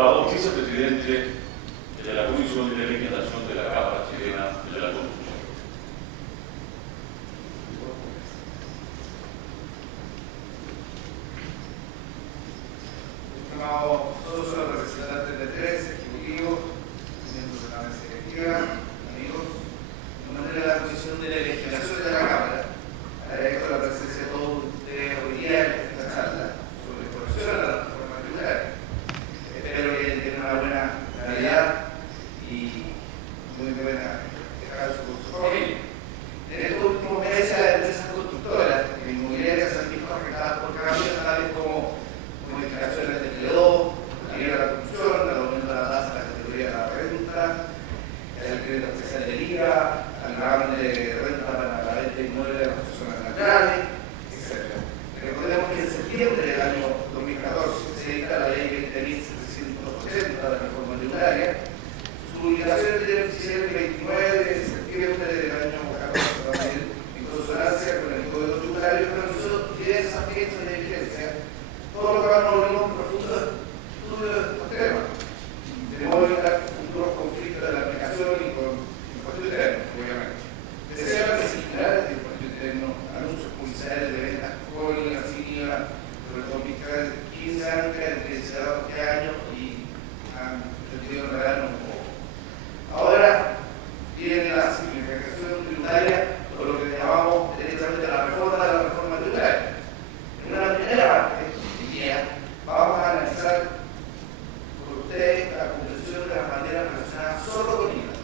Aprobado. Vicepresidente de la Comisión de Legislación de la Cámara Chilena de la Constitución. Estimados socios, representantes de tres, ejecutivos, miembros de la mesa directiva, amigos, en nombre de la Comisión de Legislación de la Cámara, agradezco la presencia de todos ustedes hoy día en esta charla sobre corrección a la reforma tributaria. Espero que tengan una buena Navidad y muy buena descanso con su familia. En estos últimos meses, las empresas constructoras e inmobiliarias se han visto afectadas por cambios tales como modificaciones del L2, la ley de la construcción, el aumento de la tasa de la categoría de la renta, el crédito especial del IVA, el gravamen de renta para la venta de inmuebles de las personas naturales, etc. Recordemos que en septiembre del año 2014 se dicta la ley 20.780 de la reforma tributaria. Su publicación tiene oficial el 29 de septiembre del año 2014 también, en consonancia con el Código Tributario, pero nosotros tiene esa fecha de vigencia. Todo lo que nos volvimos un profundo estudio de estos temas, de modo que evitar futuros conflictos de la aplicación y con impuesto interno, obviamente. Deseo reciclar el impuesto interno, anuncios publicitarios de ventas con IVA, sin IVA, sobre todo fiscal 15 años, que se ha dado este año y han sentido en realidad un poco. Ahora viene la simplificación tributaria, o lo que llamamos directamente la reforma de la reforma tributaria. En una primera parte, vamos a analizar con ustedes la conclusión de las materias relacionadas solo con IVA,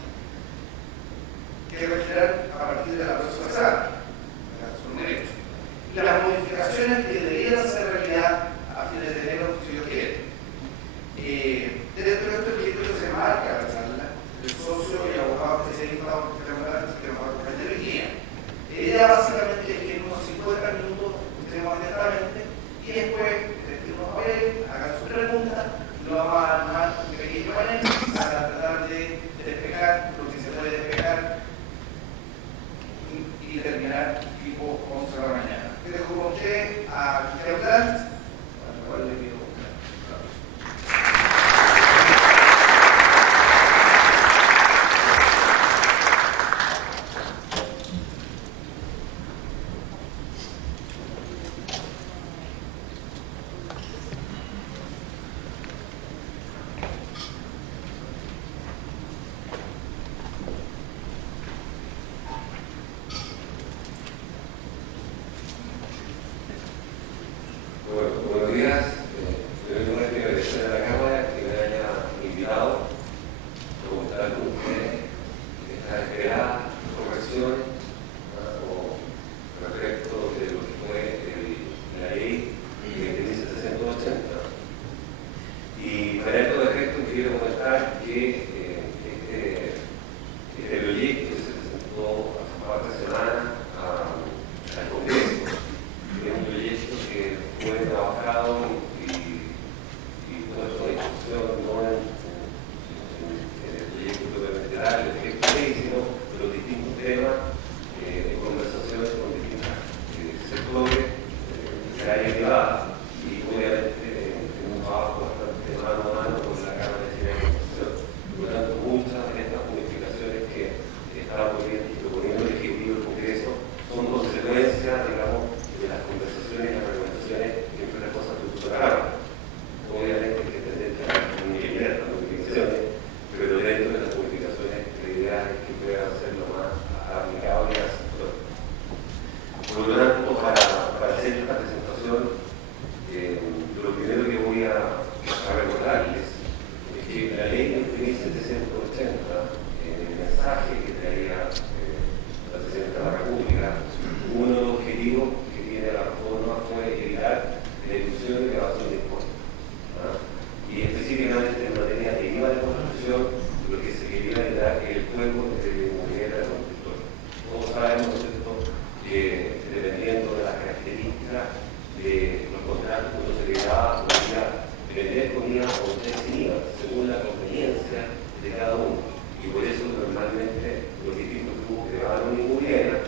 que regirán a partir de la próxima semana, son derechos, y las modificaciones que deberían ser realidad a fines de enero, si Dios quiere. Dentro de estos criterios se marca la charla del socio y abogado especialista que nos va a acompañar hoy día. La idea básicamente es que en unos 50 minutos estemos atentamente y después hagan sus preguntas, lo vamos a armar un pequeño panel para tratar de despejar lo que se puede despejar y terminar tipo 11 de la mañana. Yo dejo con usted a Cristian Blanch, al cual le pido un aplauso. Buenos días. Primero que agradecer a la Cámara que me haya invitado a comentar con ustedes esta esperada corrección o respecto de lo que fue la ley 20.780. Y para estos efectos quiero comentar que este proyecto se presentó hace un par de semanas al Congreso. Es un proyecto que fue trabajado y puesto a discusión no en el proyecto propiamente tal, el proyecto de ley, sino de los distintos temas en conversaciones con distintos sectores de la área privada y obviamente en un trabajo bastante mano a mano con la Cámara Chilena de Construcción. Por lo tanto, muchas de estas modificaciones que estamos proponiendo el Ejecutivo del Congreso son consecuencia, digamos, de las conversaciones y las recomendaciones que entre las cosas que puso la Cámara. Obviamente hay que entender que hay que eliminar las modificaciones, pero dentro de las modificaciones la idea es que puedan ser lo más aplicables al sector. Por lo tanto, para hacer esta presentación, lo primero que voy a recordarles es que la ley 20.780, en el mensaje que traía la Presidenta de la República, uno de los objetivos que tiene la reforma fue evitar la ilusión y evasión de impuestos. Y específicamente en materia de IVA de construcción, lo que se quería evitar es el juego entre la inmobiliaria y la constructora. Todos sabemos, ¿no es cierto?, que dependiendo de las características de los contratos que uno se quedaba, podría vender con IVA o vender sin IVA, según la conveniencia de cada uno. Y por eso normalmente los distintos grupos creaban una inmobiliaria,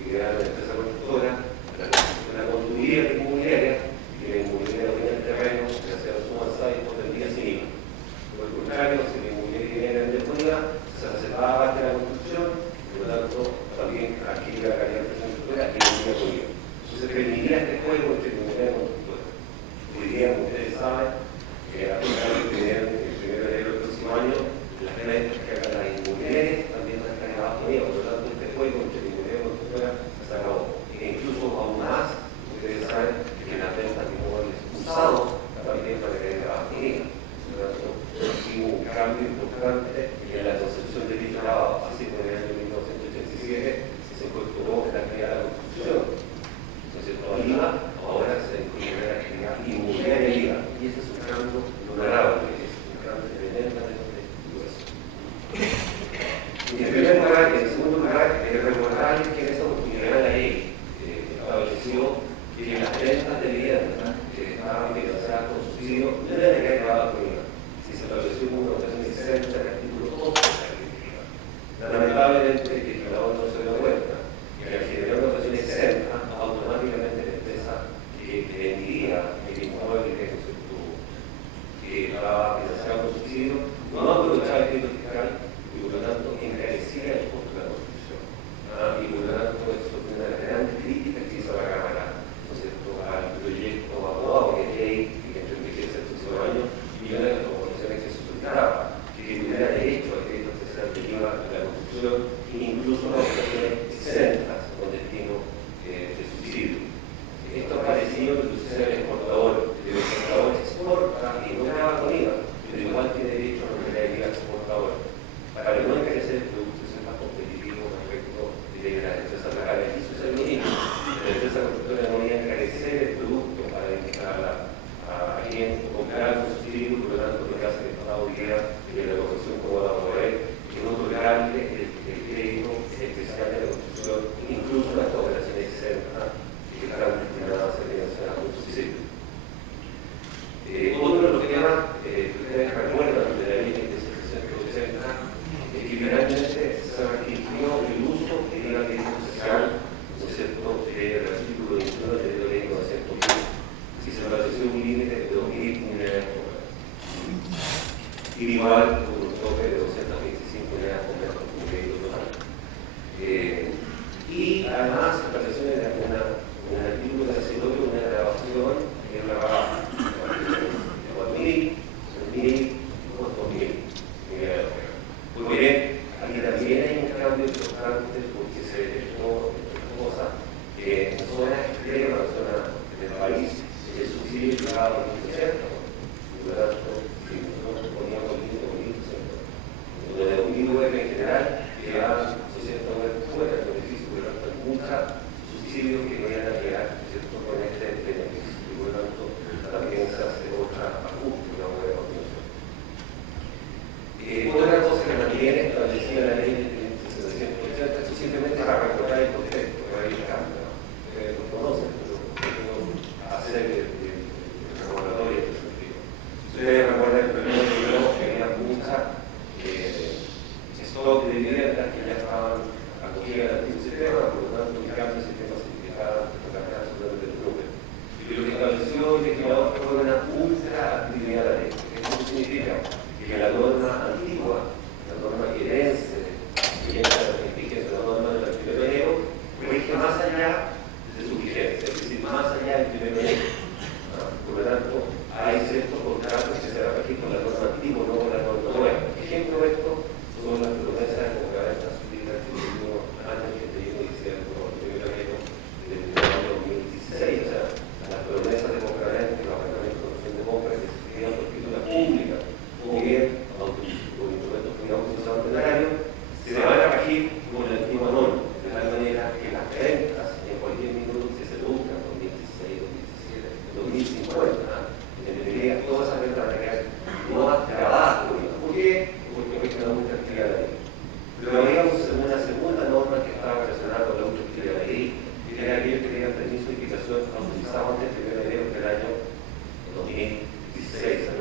que era la empresa constructora, la construía la inmobiliaria, y la inmobiliaria tenía el terreno, se hacía su avanzada y después vendía sin IVA. que estaba financiado por subsidio, no aprovechaba el crédito fiscal y por lo tanto encarecía el costo de la construcción. Y por lo tanto eso fue una de las grandes críticas que hizo la Cámara, ¿no es cierto?, al proyecto aprobado que es ley y que enriquece el próximo año, y una de las proposiciones que se solicitaba, que tuviera derecho al crédito especial de IVA en la construcción, e incluso las operaciones exentas con destino de subsidio. Esto es parecido a lo que sucede en el exportador. El exportador exporta y no graba con IVA, pero igual tiene derecho a no tener IVA exportador. Para no encarecer el producto y ser más competitivo respecto de las empresas locales. Y eso es el mismo. La empresa constructora no iba a encarecer el producto para indicar a quien comprar un subsidio, por lo tanto, lo que hace el Estado hoy día y en la construcción como la vamos a ver, es no otorgarle el crédito especial de la construcción, incluso las operaciones exentas que están destinadas a financiar un subsidio. Otro de los temas que ustedes recuerdan de la ley de 180 es que finalmente se restringió el uso que tiene la ley social, ¿no es cierto?, del artículo 21 de la ley 900.000, y se estableció un límite de 2.000 unidades por año. Igual con un tope de 225 unidades por metro como crédito total. Y además se estableció un artículo transitorio, una grabación que es la baja de 4.000, 6.000, 2.000 unidades por año. Muy bien, aquí también hay un cambio importante porque se detectó cosas que en zonas extremas, zonas del país, el subsidio llegaba a 1.800, por lo tanto, si nosotros poníamos el límite de 1.200, donde de 1.000 en general llegaban 200 veces fuera del beneficio, por lo tanto, hay muchos subsidios que no iban a llegar, ¿cierto?, con este beneficio, y por lo tanto, también se hace otra ajuste, una buena continuación. Otra cosa que también establecía la ley de 780, esto simplemente para recordar el contexto, para ir cambio, lo conocen, pero hacer el recordatorio en este sentido. Ustedes recuerdan el primero que había muchas stock de viviendas que ya estaban acogidas al antiguo sistema, por lo tanto, el cambio del sistema simplificado se trataba absolutamente de nube. Y lo que estableció el legislador fue una ultra actividad de la ley. Esto significa que la norma antigua, la norma que vence, que llega a la vigencia de la norma del 1 de enero, rige más allá de su vigencia, es decir, más allá del 1 de enero. Por lo tanto, hay ciertos contratos que se van a regir con la norma antigua, no con la norma nueva. Ejemplo de esto son las promesas de compraventa subidas que tuvimos antes del 31 de diciembre, o el 1 de enero del año 2016. O sea, las promesas de compraventa y los arrendamientos de opción de compra que se escribían por escritura pública o bien por instrumentos financieros ordinarios, se van a regir con la antigua norma, de tal manera que las ventas en cualquier minuto que se produzcan, 2016, 2017, 2050, entendería todas esas ventas van a quedar no grabadas. ¿Por qué? Porque hoy tenemos mucha actividad de la ley. Pero había una segunda norma que estaba relacionada con la mucha actividad de la ley, que era aquel que tenía permiso de edificación autorizado antes del 1 de enero del año 2016,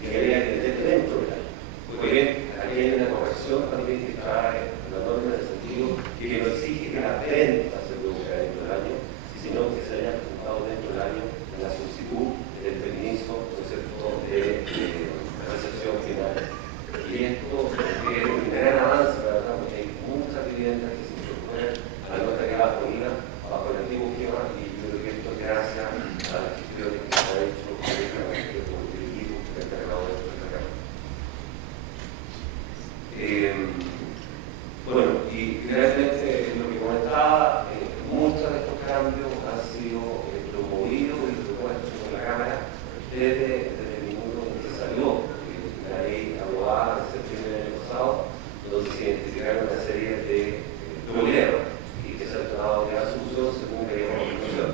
y que había que tener dentro del año. Muy bien, aquí hay una corrección también que trae la norma en el sentido que no exige que la venta se produzca dentro del año, sino que se haya presentado dentro del año en la solicitud del permiso, ¿no es cierto?, de recepción final. Y esto es un gran avance, la verdad, porque hay muchas viviendas que se incorporan a nuestra quedada unida bajo el antiguo esquema, y yo creo que esto es gracias a las gestiones que se ha hecho directamente por el equipo que está encargado de nuestra Cámara. Bueno, y finalmente lo que comentaba, muchos de estos cambios han sido promovidos y propuestos por la Cámara desde el minuto en que salió la ley aprobada en septiembre del año pasado, donde se identificaron una serie de problemas y que se han tomado de asunción según queríamos la Constitución.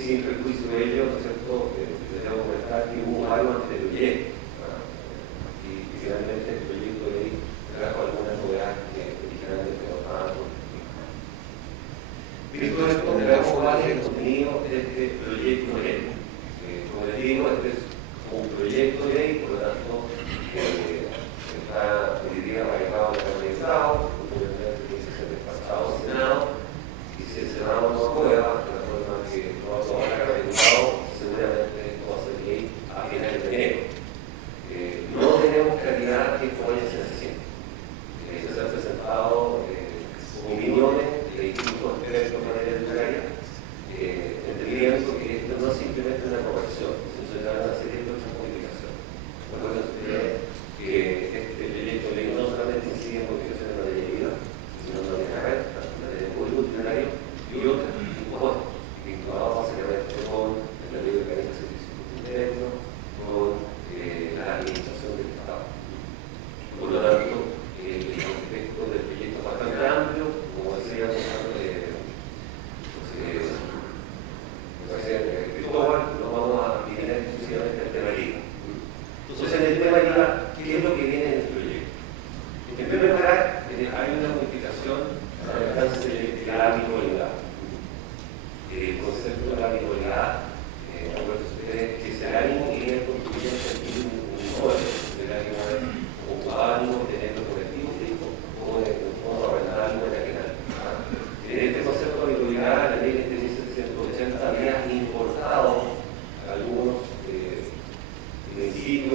Sin perjuicio de ello, ¿no es cierto?, les debo comentar que hubo algo antes del proyecto, y finalmente el proyecto de ley trajo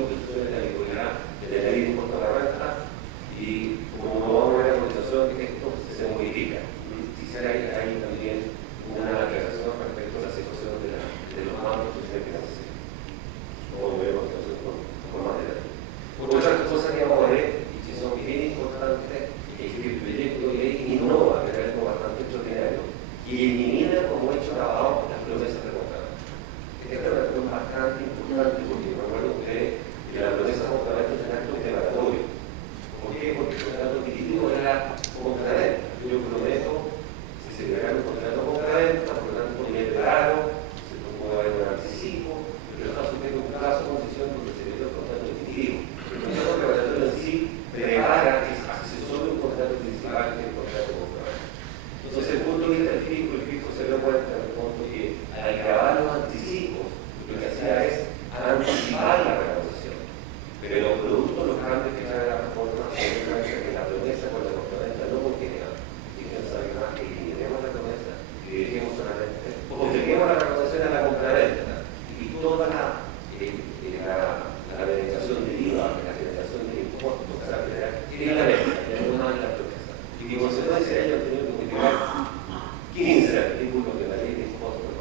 instituciones de la habitualidad de tener impuesto a la renta, y como no vamos a ver la cotización, esto se modifica. Quisiera ahí también una aclaración respecto a la situación de los mandos que se financian. O ver la situación con más detalle. Por otras cosas que vamos a ver, y que son bien importantes, es que el proyecto de ley innova de algo bastante extraordinario y elimina como hecho grabado las promesas de contrato. Esta es una cuestión bastante importante porque recuerdo ustedes que la promesa de contrato es un acto declaratorio. ¿Por qué? Porque el contrato adquisitivo era compraventa. Yo prometo, si se declara un contrato compraventa, por lo tanto, tiene claro, se puede haber un anticipo, pero está sujeto a un plazo de concesión donde se dio el contrato adquisitivo. El contrato preparatorio en sí prepara, es accesorio un contrato principal que es el contrato compraventa. Entonces, desde el punto de vista del fisco se dio cuenta en el fondo que al grabar los anticipos, lo que hacía es anticipar la recaudación. Pero los productos, los cambios que trae la reforma, se dan cuenta que la promesa con la compraventa no contiene nada. Y que no sabe más que eliminemos la promesa y dirigimos solamente, o lleguemos a la recaudación a la compraventa. Y toda la dedicación del IVA, la generación del impuesto, para crear, es la venta, ya no más la promesa. Y que consecuencia ellos han tenido que modificar 15 artículos de la ley de impuestos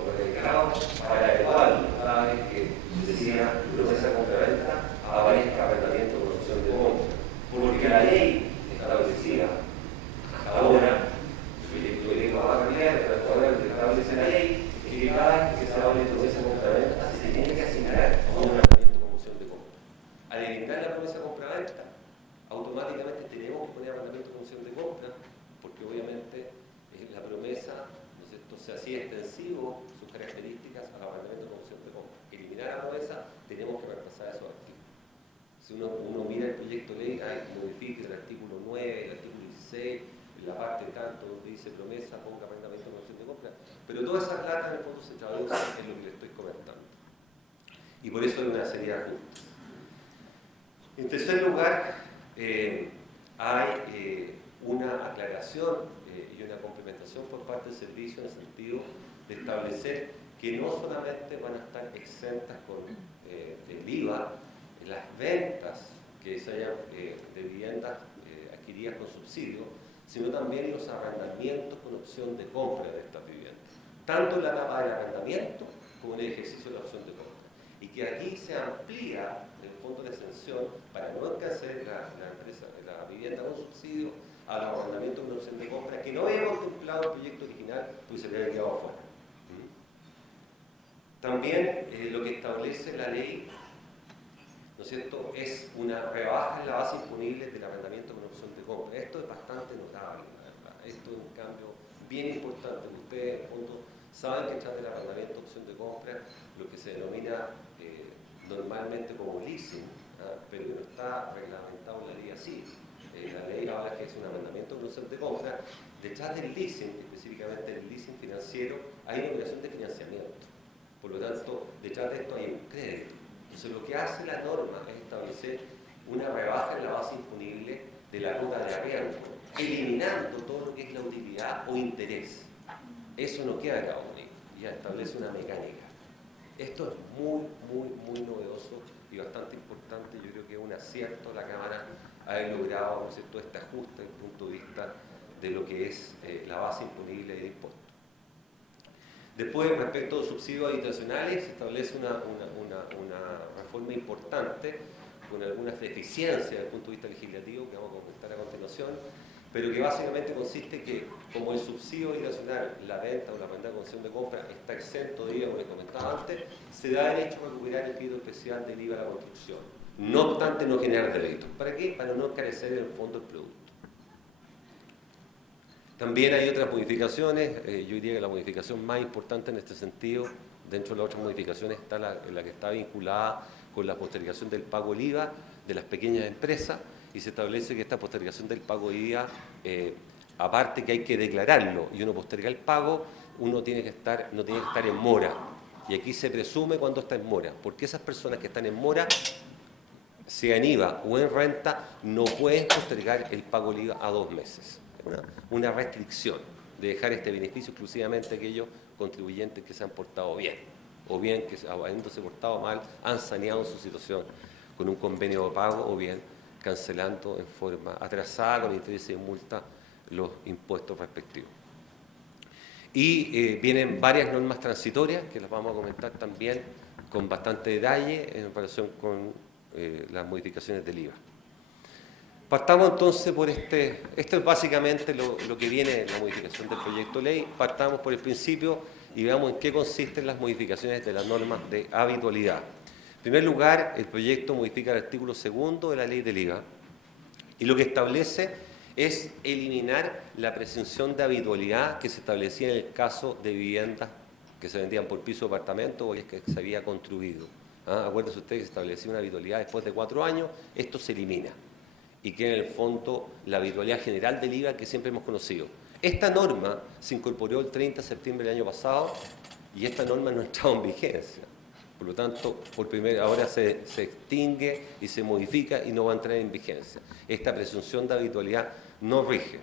para adecuarlo cada vez que decía promesa compraventa aparezca arrendamiento con opción de compra. Porque la ley establecía hasta ahora, el proyecto de ley va a cambiar, pero ahora lo que establece la ley es que cada vez que se hable de promesa compraventa se tiene que asignar a un arrendamiento con opción de compra. Al eliminar la promesa compraventa, automáticamente tenemos que poner arrendamiento con opción de compra, porque obviamente la promesa, ¿no es cierto?, se hacía extensivo sus características al arrendamiento con opción de compra. Eliminar la promesa, tenemos que reemplazar esos artículos. Si uno mira el proyecto de ley, modifica el artículo 9, el artículo 16, la parte tanto donde dice promesa, ponga arrendamiento con opción de compra, pero todas esas latas en el fondo se traducen en lo que le estoy comentando. Y por eso hay una serie de ajustes. En tercer lugar, hay una aclaración y una complementación por parte del servicio en el sentido de establecer que no solamente van a estar exentas con el IVA las ventas que se hayan de viviendas adquiridas con subsidio, sino también los arrendamientos con opción de compra de estas viviendas, tanto en la etapa del arrendamiento como en el ejercicio de la opción de compra. Y que aquí se amplía el fondo de exención para no encarcelar la vivienda con subsidio a los arrendamientos con opción de compra, que no había contemplado el proyecto original, pues se le había quedado afuera. También lo que establece la ley, ¿no es cierto?, es una rebaja en la base imponible del arrendamiento con opción de compra. Esto es bastante notable, la verdad. Esto es un cambio bien importante. Ustedes, en el fondo, saben que detrás del arrendamiento con opción de compra, lo que se denomina normalmente como leasing, pero que no está reglamentado en la ley así. La ley habla que es un arrendamiento con opción de compra. Detrás del leasing, específicamente el leasing financiero, hay una obligación de financiamiento. Por lo tanto, detrás de esto hay un crédito. Entonces, lo que hace la norma es establecer una rebaja en la base imponible de la cuota de arriendo, eliminando todo lo que es la utilidad o interés. Eso no queda acá bonito, ya establece una mecánica. Esto es muy novedoso y bastante importante. Yo creo que es un acierto la Cámara haber logrado, ¿no es cierto?, este ajuste desde el punto de vista de lo que es la base imponible de impuestos. Después, respecto a los subsidios habitacionales, se establece una reforma importante con algunas deficiencias desde el punto de vista legislativo que vamos a comentar a continuación, pero que básicamente consiste que, como el subsidio habitacional, la venta o la arrendamiento con opción de compra está exento de IVA, como les comentaba antes, se da derecho a recuperar el crédito especial del IVA a la construcción. No obstante, no generar débito. ¿Para qué? Para no encarecer en el fondo el producto. También hay otras modificaciones. Yo diría que la modificación más importante en este sentido, dentro de las otras modificaciones, está la que está vinculada con la postergación del pago del IVA de las pequeñas empresas, y se establece que esta postergación del pago de IVA, aparte que hay que declararlo y uno posterga el pago, uno no tiene que estar en mora. Y aquí se presume cuando está en mora, porque esas personas que están en mora, sea en IVA o en renta, no pueden postergar el pago del IVA a 2 meses. Una restricción de dejar este beneficio exclusivamente a aquellos contribuyentes que se han portado bien, o bien que, habiéndose portado mal, han saneado su situación con un convenio de pago o bien cancelando en forma atrasada con intereses y multa los impuestos respectivos. Y vienen varias normas transitorias que las vamos a comentar también con bastante detalle en relación con las modificaciones del IVA. Partamos entonces por esto es básicamente lo que viene en la modificación del proyecto de ley. Partamos por el principio y veamos en qué consisten las modificaciones de las normas de habitualidad. En primer lugar, el proyecto modifica el artículo 2 de la ley del IVA y lo que establece es eliminar la presunción de habitualidad que se establecía en el caso de viviendas que se vendían por piso o apartamento o que se había construido. Acuérdense ustedes que se establecía una habitualidad después de 4 años, esto se elimina y queda en el fondo la habitualidad general del IVA que siempre hemos conocido. Esta norma se incorporó el 30 de septiembre del año pasado y esta norma no ha entrado en vigencia. Por lo tanto, ahora se extingue y se modifica y no va a entrar en vigencia. Esta presunción de habitualidad no rige.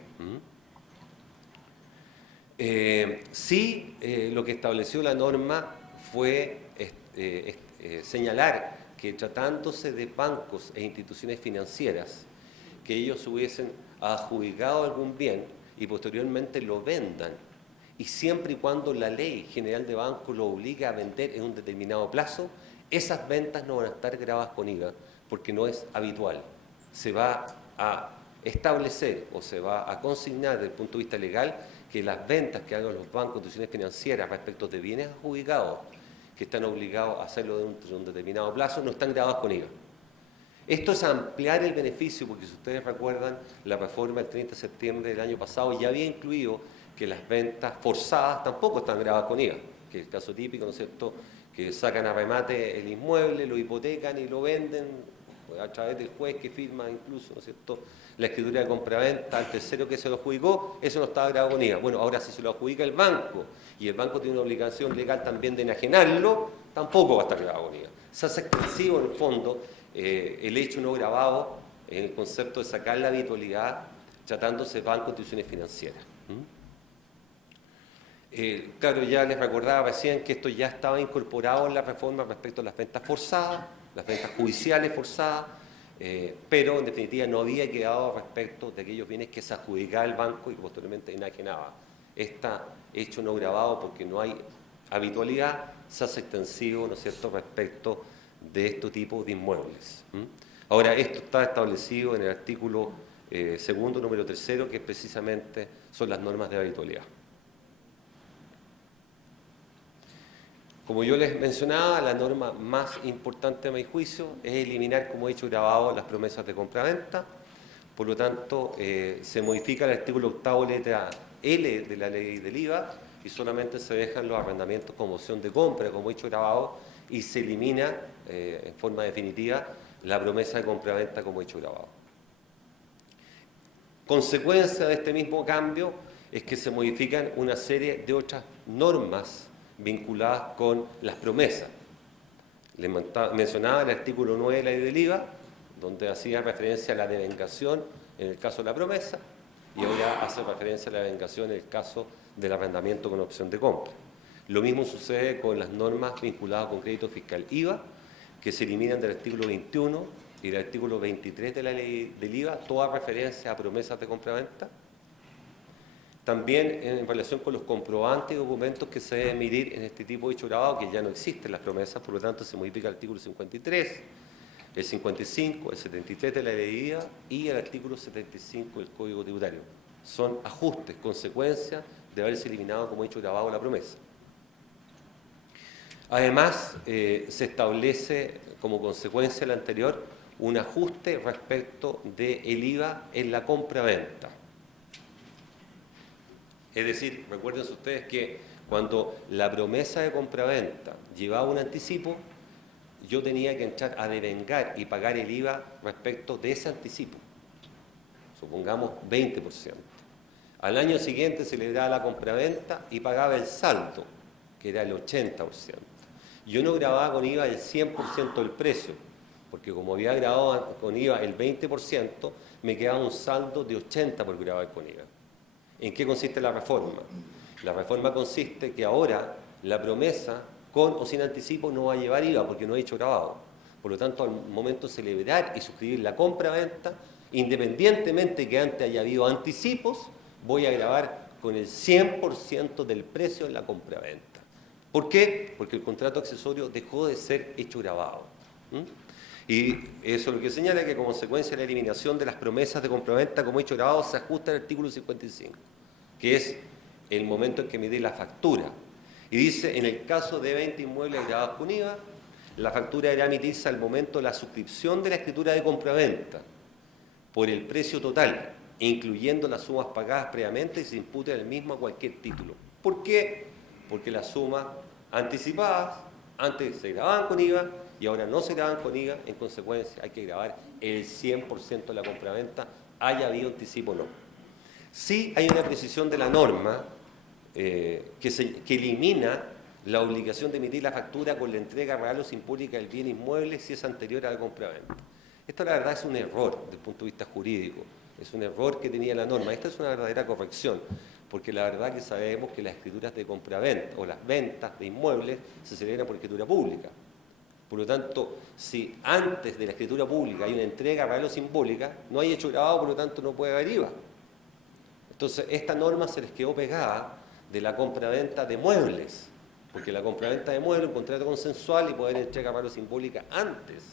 Lo que estableció la norma fue señalar que tratándose de bancos e instituciones financieras, que ellos hubiesen adjudicado algún bien y posteriormente lo vendan, y siempre y cuando la ley general de bancos lo obligue a vender en un determinado plazo, esas ventas no van a estar grabadas con IVA, porque no es habitual. Se va a establecer o se va a consignar desde el punto de vista legal que las ventas que hagan los bancos e instituciones financieras respecto de bienes adjudicados que están obligados a hacerlo de un determinado plazo no están grabadas con IVA. Esto es ampliar el beneficio, porque si ustedes recuerdan, la reforma del 30 de septiembre del año pasado ya había incluido que las ventas forzadas tampoco están grabadas con IVA, que es el caso típico, ¿no es cierto?, que sacan a remate el inmueble, lo hipotecan y lo venden a través del juez que firma incluso, ¿no es cierto?, la escritura de compraventa al tercero que se lo adjudicó, eso no estaba grabado con IVA. Bueno, ahora si se lo adjudica el banco y el banco tiene una obligación legal también de enajenarlo, tampoco va a estar grabado con IVA. Se hace extensivo en el fondo el hecho no grabado en el concepto de sacar la habitualidad tratándose de bancos e instituciones financieras. Claro, ya les recordaba recién que esto ya estaba incorporado en la reforma respecto a las ventas forzadas, las ventas judiciales forzadas, pero en definitiva no había quedado respecto de aquellos bienes que se adjudicaba el banco y que posteriormente enajenaba. Está hecho no grabado porque no hay habitualidad, se hace extensivo, ¿no es cierto?, respecto de este tipo de inmuebles. Ahora, esto está establecido en el artículo 2, número 3, que precisamente son las normas de habitualidad. Como yo les mencionaba, la norma más importante a mi juicio es eliminar como hecho grabado las promesas de compraventa. Por lo tanto, se modifica el artículo 8, letra L de la ley del IVA y solamente se dejan los arrendamientos como opción de compra como hecho grabado y se elimina en forma definitiva la promesa de compraventa como hecho grabado. Consecuencia de este mismo cambio es que se modifican una serie de otras normas vinculadas con las promesas. Les mencionaba el artículo 9 de la ley del IVA, donde hacía referencia a la devengación en el caso de la promesa, y ahora hace referencia a la devengación en el caso del arrendamiento con opción de compra. Lo mismo sucede con las normas vinculadas con crédito fiscal IVA, que se eliminan del artículo 21 y del artículo 23 de la ley del IVA, toda referencia a promesas de compraventa. También en relación con los comprobantes y documentos que se deben emitir en este tipo de hecho grabado, que ya no existen las promesas, por lo tanto se modifica el artículo 53, el 55, el 73 de la ley de IVA y el artículo 75 del Código Tributario. Son ajustes, consecuencias de haberse eliminado como hecho grabado la promesa. Además, se establece como consecuencia de la anterior un ajuste respecto del IVA en la compra-venta. Es decir, recuerden ustedes que cuando la promesa de compraventa llevaba un anticipo, yo tenía que entrar a devengar y pagar el IVA respecto de ese anticipo, supongamos 20%. Al año siguiente celebraba la compraventa y pagaba el saldo, que era el 80%. Yo no grababa con IVA el 100% del precio, porque como había grabado con IVA el 20%, me quedaba un saldo de 80% por grabar con IVA. ¿En qué consiste la reforma? La reforma consiste que ahora la promesa, con o sin anticipo, no va a llevar IVA porque no he hecho grabado. Por lo tanto, al momento de celebrar y suscribir la compra-venta, independientemente que antes haya habido anticipos, voy a gravar con el 100% del precio en la compra-venta. ¿Por qué? Porque el contrato accesorio dejó de ser hecho grabado. Y eso lo que señala que, como consecuencia de la eliminación de las promesas de compra-venta como hecho grabado, se ajusta al artículo 55, que es el momento en que emitir la factura. Y dice, en el caso de 20 inmuebles grabados con IVA, la factura deberá emitirse al momento de la suscripción de la escritura de compraventa por el precio total, incluyendo las sumas pagadas previamente y se impute al mismo a cualquier título. ¿Por qué? Porque las sumas anticipadas antes se grababan con IVA y ahora no se graban con IVA, en consecuencia hay que grabar el 100% de la compraventa, haya habido anticipo o no. Sí hay una precisión de la norma que elimina la obligación de emitir la factura con la entrega real o simbólica del bien inmueble si es anterior a la compraventa. Esto la verdad es un error desde el punto de vista jurídico, es un error que tenía la norma. Esta es una verdadera corrección, porque la verdad que sabemos que las escrituras de compraventa o las ventas de inmuebles se celebran por escritura pública. Por lo tanto, si antes de la escritura pública hay una entrega real o simbólica, no hay hecho grabado, por lo tanto no puede haber IVA. Entonces, esta norma se les quedó pegada de la compraventa de muebles, porque la compraventa de muebles es un contrato consensual y puede haber entrega real o simbólica antes.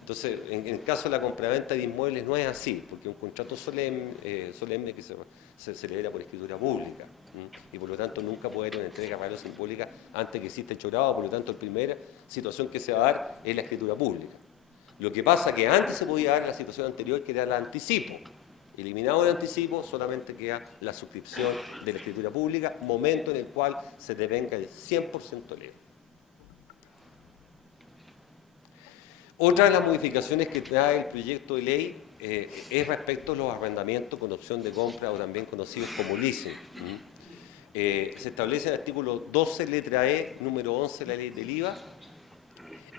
Entonces, en el caso de la compraventa de inmuebles no es así, porque es un contrato solemne que se celebra por escritura pública. Y por lo tanto nunca puede haber una entrega real o simbólica antes que exista hecho grabado. Por lo tanto, la primera situación que se va a dar es la escritura pública. Lo que pasa es que antes se podía dar la situación anterior, que era el anticipo. Eliminado el anticipo, solamente queda la suscripción de la escritura pública, momento en el cual se devenga el 100% ley. Otra de las modificaciones que trae el proyecto de ley es respecto a los arrendamientos con opción de compra o también conocidos como leasing. Se establece en el artículo 12, letra E, número 11 de la ley del IVA,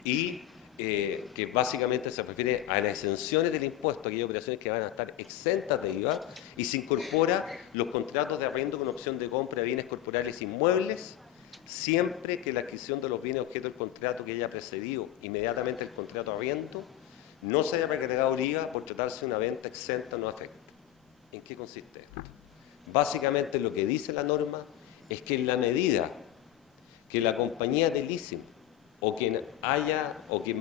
y que básicamente se refiere a las exenciones del impuesto, aquellas operaciones que van a estar exentas de IVA, y se incorpora los contratos de arriendo con opción de compra de bienes corporales inmuebles, siempre que la adquisición de los bienes objeto del contrato que haya precedido inmediatamente el contrato de arriendo no se haya recargado el IVA por tratarse de una venta exenta o no afecta. ¿En qué consiste esto? Básicamente lo que dice la norma es que en la medida que la compañía de leasing o quien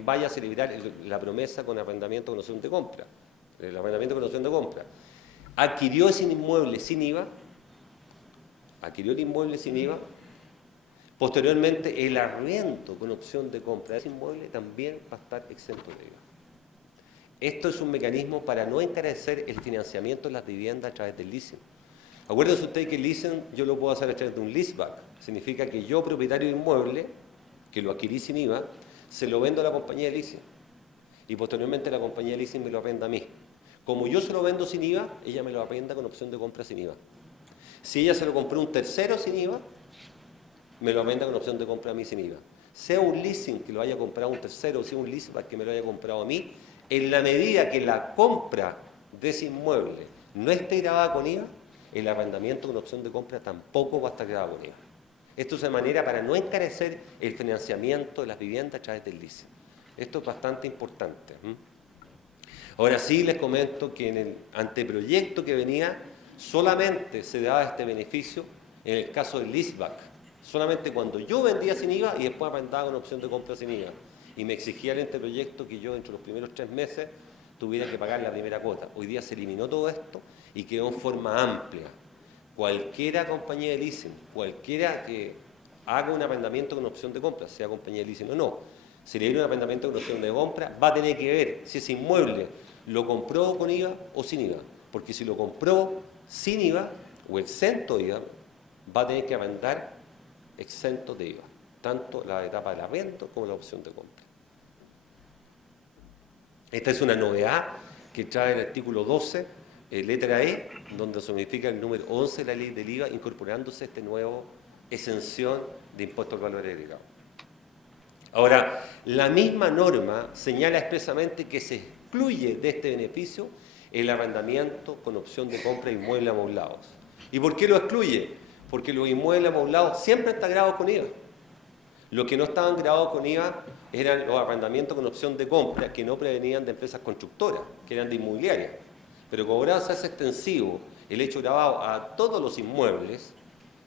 vaya a celebrar la promesa con arrendamiento con opción de compra, el arrendamiento con opción de compra, adquirió ese inmueble sin IVA, posteriormente el arriendo con opción de compra de ese inmueble también va a estar exento de IVA. Esto es un mecanismo para no encarecer el financiamiento de las viviendas a través del leasing. Acuérdense usted que el leasing yo lo puedo hacer a través de un leaseback. Significa que yo, propietario de inmueble, que lo adquirí sin IVA, se lo vendo a la compañía de leasing. Y posteriormente la compañía de leasing me lo arrenda a mí. Como yo se lo vendo sin IVA, ella me lo arrenda con opción de compra sin IVA. Si ella se lo compró a un tercero sin IVA, me lo arrenda con opción de compra a mí sin IVA. Sea un leasing que lo haya comprado un tercero o sea un leaseback que me lo haya comprado a mí, en la medida que la compra de ese inmueble no esté grabada con IVA, el arrendamiento con opción de compra tampoco va a estar grabado con IVA. Esto es de manera para no encarecer el financiamiento de las viviendas a través del leasing. Esto es bastante importante. Ahora sí les comento que en el anteproyecto que venía solamente se daba este beneficio en el caso del leaseback. Solamente cuando yo vendía sin IVA y después arrendaba con opción de compra sin IVA. Y me exigía el anteproyecto que yo, entre los primeros 3 meses, tuviera que pagar la primera cuota. Hoy día se eliminó todo esto y quedó en forma amplia. Cualquiera compañía de leasing, cualquiera que haga un arrendamiento con opción de compra, sea compañía de leasing o no, si le viene un arrendamiento con opción de compra, va a tener que ver si ese inmueble lo compró con IVA o sin IVA. Porque si lo compró sin IVA o exento de IVA, va a tener que arrendar exento de IVA, tanto la etapa del arriendo como la opción de compra. Esta es una novedad que trae el artículo 12, letra E, donde se modifica el número 11 de la ley del IVA, incorporándose esta nueva exención de impuesto al valor agregado. Ahora, la misma norma señala expresamente que se excluye de este beneficio el arrendamiento con opción de compra de inmuebles amoblados. ¿Y por qué lo excluye? Porque los inmuebles amoblados siempre están grabados con IVA. Los que no estaban grabados con IVA eran los arrendamientos con opción de compra que no provenían de empresas constructoras, que eran de inmobiliarias. Pero como ahora se hace extensivo el hecho grabado a todos los inmuebles,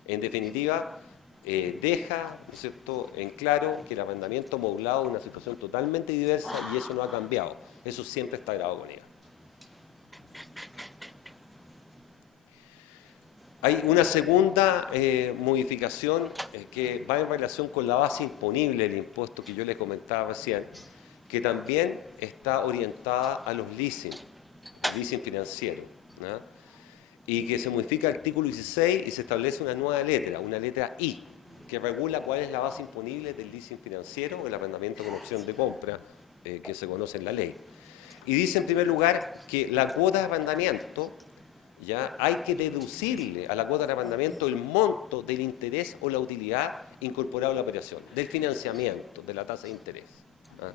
en definitiva, deja, ¿no es cierto?, en claro que el arrendamiento modulado es una situación totalmente diversa y eso no ha cambiado. Eso siempre está grabado con IVA. Hay una segunda modificación que va en relación con la base imponible del impuesto que yo les comentaba recién, que también está orientada a los leasing financieros, ¿no? Y que se modifica el artículo 16 y se establece una nueva letra, una letra I, que regula cuál es la base imponible del leasing financiero o el arrendamiento con opción de compra que se conoce en la ley. Y dice en primer lugar que la cuota de arrendamiento, ya hay que deducirle a la cuota de arrendamiento el monto del interés o la utilidad incorporado a la operación, del financiamiento, de la tasa de interés. ¿Ah?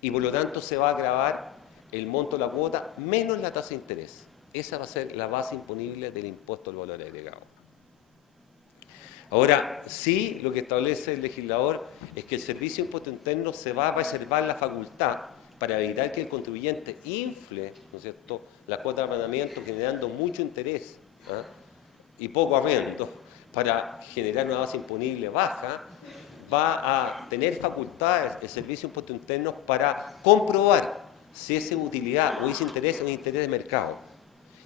Y por lo tanto se va a gravar el monto de la cuota menos la tasa de interés. Esa va a ser la base imponible del impuesto al valor agregado. Ahora, sí, lo que establece el legislador es que el Servicio de Impuesto Interno se va a reservar la facultad para evitar que el contribuyente infle, ¿no es cierto?, la cuota de arrendamiento generando mucho interés, ¿ah?, y poco arrendo, para generar una base imponible baja, va a tener facultades el Servicio de Impuesto Interno para comprobar si esa utilidad o ese interés es un interés de mercado.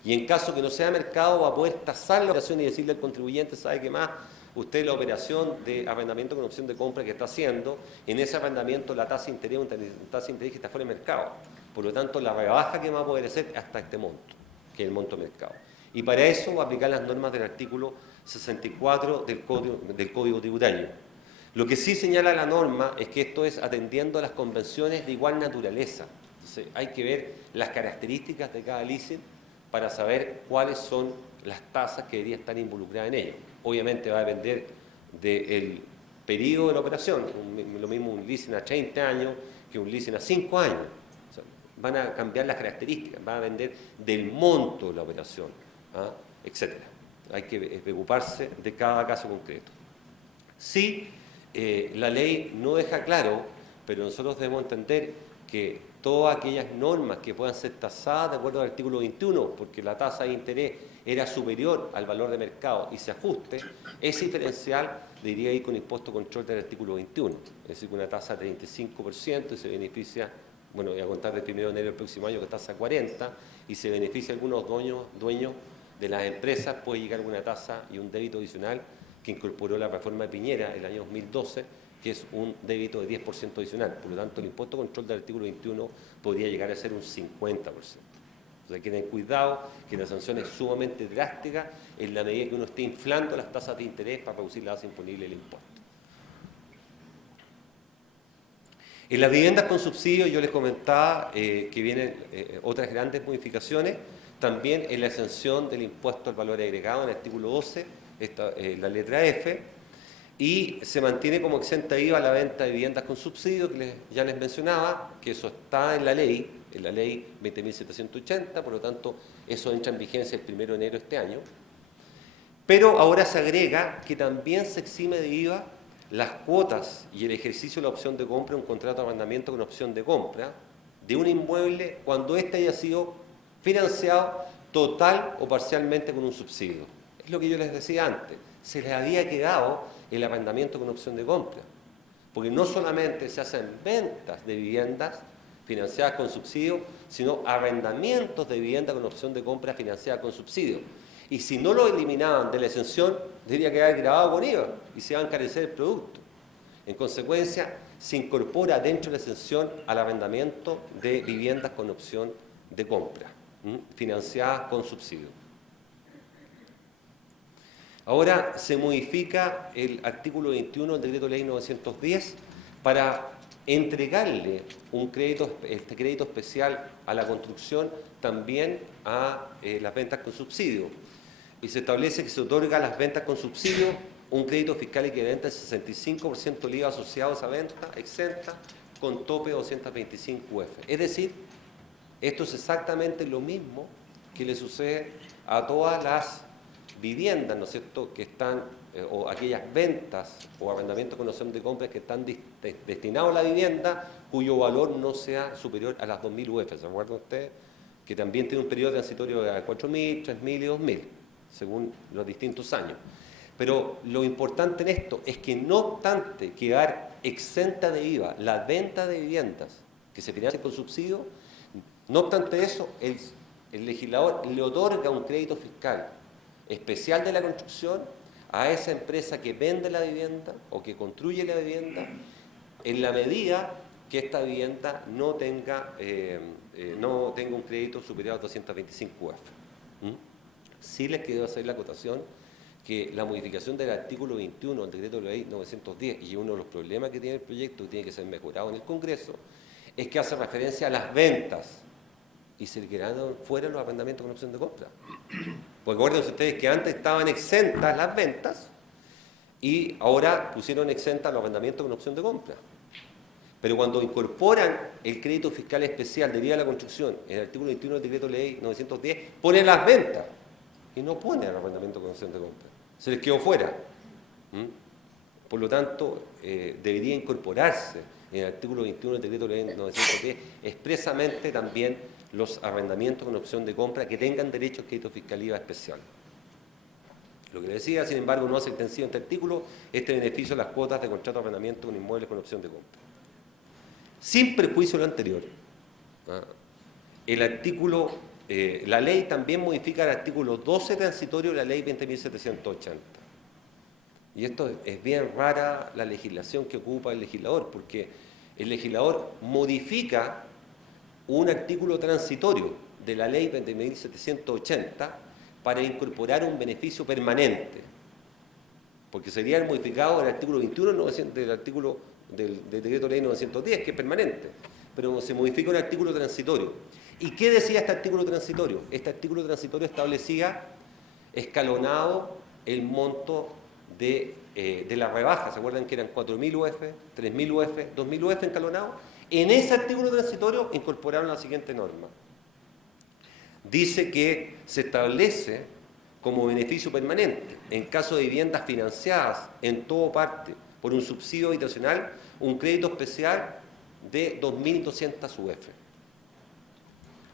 Y en caso que no sea de mercado, va a poder tasar la operación y decirle al contribuyente, ¿sabe qué más? Usted la operación de arrendamiento con opción de compra que está haciendo, en ese arrendamiento la tasa de interés es una tasa de interés que está fuera de mercado. Por lo tanto, la rebaja que va a poder hacer hasta este monto, que es el monto de mercado. Y para eso va a aplicar las normas del artículo 64 del Código Tributario. Lo que sí señala la norma es que esto es atendiendo a las convenciones de igual naturaleza. Entonces, hay que ver las características de cada leasing para saber cuáles son las tasas que deberían estar involucradas en ello. Obviamente va a depender del periodo de la operación, lo mismo un leasing a 30 años que un leasing a 5 años. O sea, van a cambiar las características, van a depender del monto de la operación, ¿ah?, etc. Hay que preocuparse de cada caso concreto. Sí, la ley no deja claro, pero nosotros debemos entender que todas aquellas normas que puedan ser tasadas de acuerdo al artículo 21, porque la tasa de interés era superior al valor de mercado y se ajuste, ese diferencial debería ir con impuesto control del artículo 21, es decir, con una tasa de 35% y se beneficia, bueno, voy a contar del 1 de enero del próximo año que tasa 40% y se beneficia a algunos dueños de las empresas, puede llegar a una tasa y un débito adicional que incorporó la reforma de Piñera el año 2012, que es un débito de 10% adicional. Por lo tanto, el impuesto control del artículo 21 podría llegar a ser un 50%. O sea, hay que tener cuidado que la sanción es sumamente drástica en la medida que uno esté inflando las tasas de interés para reducir la base imponible del impuesto. En las viviendas con subsidio yo les comentaba que vienen otras grandes modificaciones, también en la exención del impuesto al valor agregado en el artículo 12, la letra F, y se mantiene como exenta IVA la venta de viviendas con subsidio, que ya les mencionaba, que eso está en la ley 20.780, por lo tanto eso entra en vigencia el 1 de enero de este año. Pero ahora se agrega que también se exime de IVA las cuotas y el ejercicio de la opción de compra en un contrato de arrendamiento con opción de compra de un inmueble cuando éste haya sido financiado total o parcialmente con un subsidio. Es lo que yo les decía antes, se les había quedado el arrendamiento con opción de compra, porque no solamente se hacen ventas de viviendas financiadas con subsidio, sino arrendamientos de vivienda con opción de compra financiada con subsidio. Y si no lo eliminaban de la exención, debería quedar grabado con IVA y se va a encarecer el producto. En consecuencia, se incorpora dentro de la exención al arrendamiento de viviendas con opción de compra, financiadas con subsidio. Ahora se modifica el artículo 21 del Decreto Ley 910 para entregarle este crédito especial a la construcción también a las ventas con subsidio. Y se establece que se otorga a las ventas con subsidio un crédito fiscal equivalente al 65% del IVA asociado a esa venta exenta con tope 225 UF. Es decir, esto es exactamente lo mismo que le sucede a todas las viviendas, ¿no es cierto?, que están o aquellas ventas o arrendamientos con opción de compra que están destinados a la vivienda cuyo valor no sea superior a las 2.000 UF. ¿Se acuerdan ustedes? Que también tiene un periodo transitorio de 4.000, 3.000 y 2.000, según los distintos años. Pero lo importante en esto es que no obstante quedar exenta de IVA la venta de viviendas que se financian con subsidio, no obstante eso, el legislador le otorga un crédito fiscal especial de la construcción a esa empresa que vende la vivienda o que construye la vivienda en la medida que esta vivienda no tenga un crédito superior a 225 UF. Sí les quiero hacer la acotación que la modificación del artículo 21 del decreto de ley 910, y uno de los problemas que tiene el proyecto, que tiene que ser mejorado en el Congreso, es que hace referencia a las ventas y se quedaron fuera los arrendamientos con opción de compra. Porque acuérdense ustedes que antes estaban exentas las ventas y ahora pusieron exentas los arrendamientos con opción de compra. Pero cuando incorporan el crédito fiscal especial de vía a la construcción en el artículo 21 del decreto de ley 910, ponen las ventas y no ponen el arrendamiento con opción de compra. Se les quedó fuera. Por lo tanto, debería incorporarse en el artículo 21 del decreto de ley 910 expresamente también los arrendamientos con opción de compra que tengan derecho a crédito fiscal IVA especial. Lo que le decía, sin embargo, no hace extensivo este artículo este beneficio a las cuotas de contrato de arrendamiento con inmuebles con opción de compra. Sin perjuicio de lo anterior, el artículo, la ley también modifica el artículo 12 transitorio de la ley 20.780. Y esto es bien rara la legislación que ocupa el legislador, porque el legislador modifica un artículo transitorio de la ley 20.780 para incorporar un beneficio permanente, porque sería el modificado del artículo 21 del artículo del decreto de ley 910, que es permanente, pero se modifica un artículo transitorio. ¿Y qué decía este artículo transitorio? Este artículo transitorio establecía escalonado el monto de la rebaja. ¿Se acuerdan que eran 4.000 UF, 3.000 UF, 2.000 UF escalonados? En ese artículo transitorio incorporaron la siguiente norma. Dice que se establece como beneficio permanente, en caso de viviendas financiadas en todo parte por un subsidio habitacional, un crédito especial de 2.200 UF.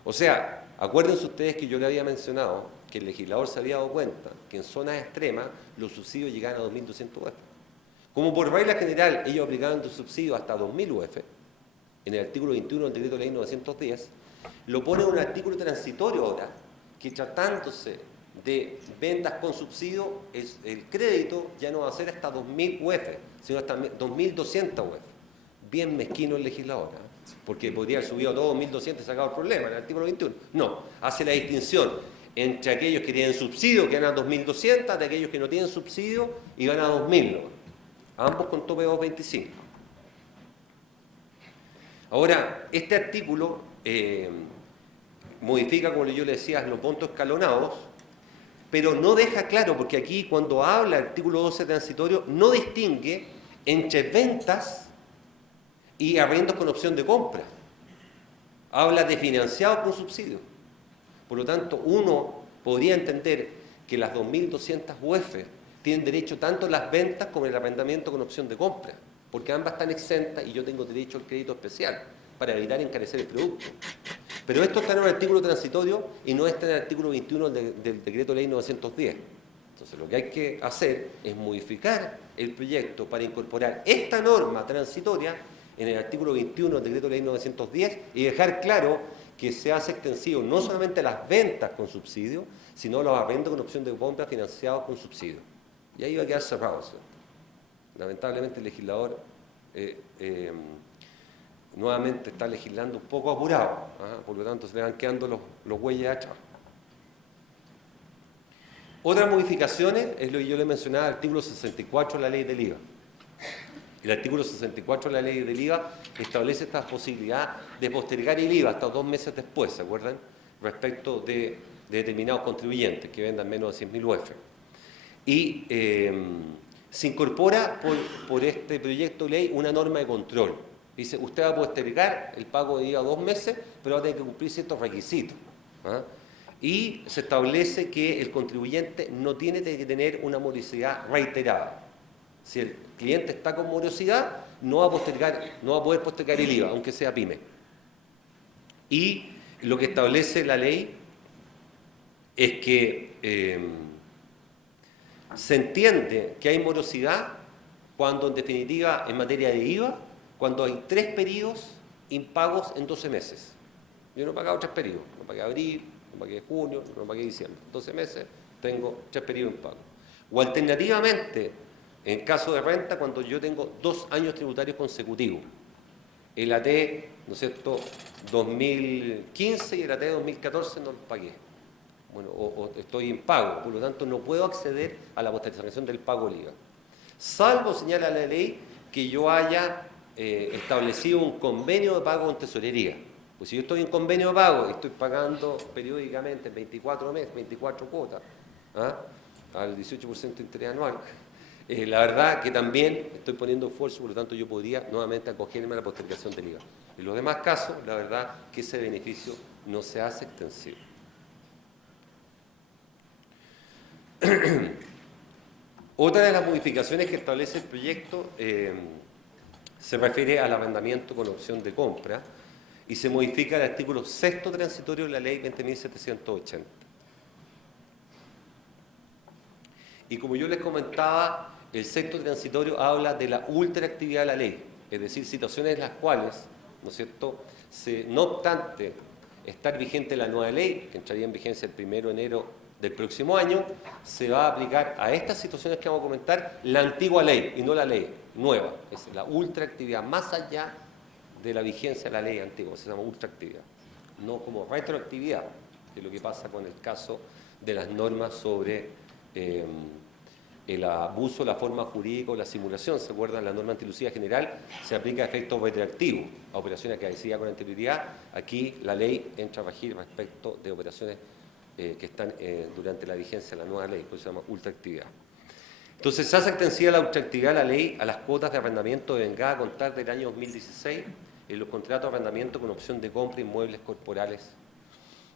O sea, acuérdense ustedes que yo le había mencionado que el legislador se había dado cuenta que en zonas extremas los subsidios llegaban a 2.200 UF. Como por regla general ellos aplicaban los subsidios hasta 2.000 UF, en el artículo 21 del decreto de ley 910, lo pone un artículo transitorio ahora, que tratándose de ventas con subsidio, el crédito ya no va a ser hasta 2.000 UF, sino hasta 2.200 UF. Bien mezquino el legislador, porque podría haber subido a todo 2.200 y sacado el problema en el artículo 21. No, hace la distinción entre aquellos que tienen subsidio, que van a 2.200, de aquellos que no tienen subsidio y van a 2.000, ambos con tope de 2.25. Ahora, este artículo modifica, como yo le decía, los montos escalonados, pero no deja claro, porque aquí cuando habla el artículo 12 transitorio, no distingue entre ventas y arriendos con opción de compra. Habla de financiados con subsidio. Por lo tanto, uno podría entender que las 2.200 UF tienen derecho tanto a las ventas como el arrendamiento con opción de compra, porque ambas están exentas y yo tengo derecho al crédito especial para evitar encarecer el producto. Pero esto está en un artículo transitorio y no está en el artículo 21 del decreto de ley 910. Entonces lo que hay que hacer es modificar el proyecto para incorporar esta norma transitoria en el artículo 21 del decreto de ley 910 y dejar claro que se hace extensivo no solamente a las ventas con subsidio, sino a los arrendos con opción de compra financiados con subsidio. Y ahí va a quedar cerrado eso. Lamentablemente el legislador nuevamente está legislando un poco apurado, por lo tanto se le van quedando los bueyes atrás. Otras modificaciones es lo que yo le mencionaba, el artículo 64 de la ley del IVA. El artículo 64 de la ley del IVA establece esta posibilidad de postergar el IVA hasta 2 meses después, ¿se acuerdan? Respecto de determinados contribuyentes que vendan menos de 100.000 UF. Y se incorpora por este proyecto de ley una norma de control. Dice, usted va a postergar el pago de IVA 2 meses, pero va a tener que cumplir ciertos requisitos. y se establece que el contribuyente no tiene que tener una morosidad reiterada. Si el cliente está con morosidad, no va a poder postergar el IVA, aunque sea pyme. Y lo que establece la ley es que se entiende que hay morosidad cuando, en definitiva, en materia de IVA, cuando hay 3 periodos impagos en 12 meses. Yo no he pagado 3 periodos, no pagué abril, no pagué junio, no pagué diciembre. 12 meses tengo 3 periodos impagos. O alternativamente, en caso de renta, cuando yo tengo 2 años tributarios consecutivos. El AT, ¿no es cierto?, 2015 y el AT 2014 no lo pagué. Bueno, o estoy impago, por lo tanto no puedo acceder a la postergación del pago del IVA. Salvo, señala la ley, que yo haya establecido un convenio de pago con tesorería. Pues si yo estoy en convenio de pago y estoy pagando periódicamente 24 meses, 24 cuotas, al 18% de interés anual, la verdad que también estoy poniendo esfuerzo, por lo tanto yo podría nuevamente acogerme a la postergación del IVA. En los demás casos, la verdad que ese beneficio no se hace extensivo. Otra de las modificaciones que establece el proyecto se refiere al arrendamiento con opción de compra y se modifica el artículo 6º transitorio de la ley 20.780. Y como yo les comentaba, el 6º transitorio habla de la ultraactividad de la ley, es decir, situaciones en las cuales, ¿no es cierto?, no obstante estar vigente la nueva ley, que entraría en vigencia el 1 de enero del próximo año, se va a aplicar a estas situaciones que vamos a comentar la antigua ley y no la ley nueva. Es la ultraactividad, más allá de la vigencia de la ley antigua, se llama ultraactividad, no como retroactividad, que es lo que pasa con el caso de las normas sobre el abuso, la forma jurídica o la simulación. ¿Se acuerdan? La norma antilucía general se aplica a efectos retroactivos a operaciones que decía con anterioridad. Aquí la ley entra a regir respecto de operaciones que están durante la vigencia de la nueva ley, por eso se llama ultraactividad. Entonces, se hace extensiva la ultraactividad de la ley a las cuotas de arrendamiento devengada a contar del año 2016 en los contratos de arrendamiento con opción de compra de inmuebles corporales.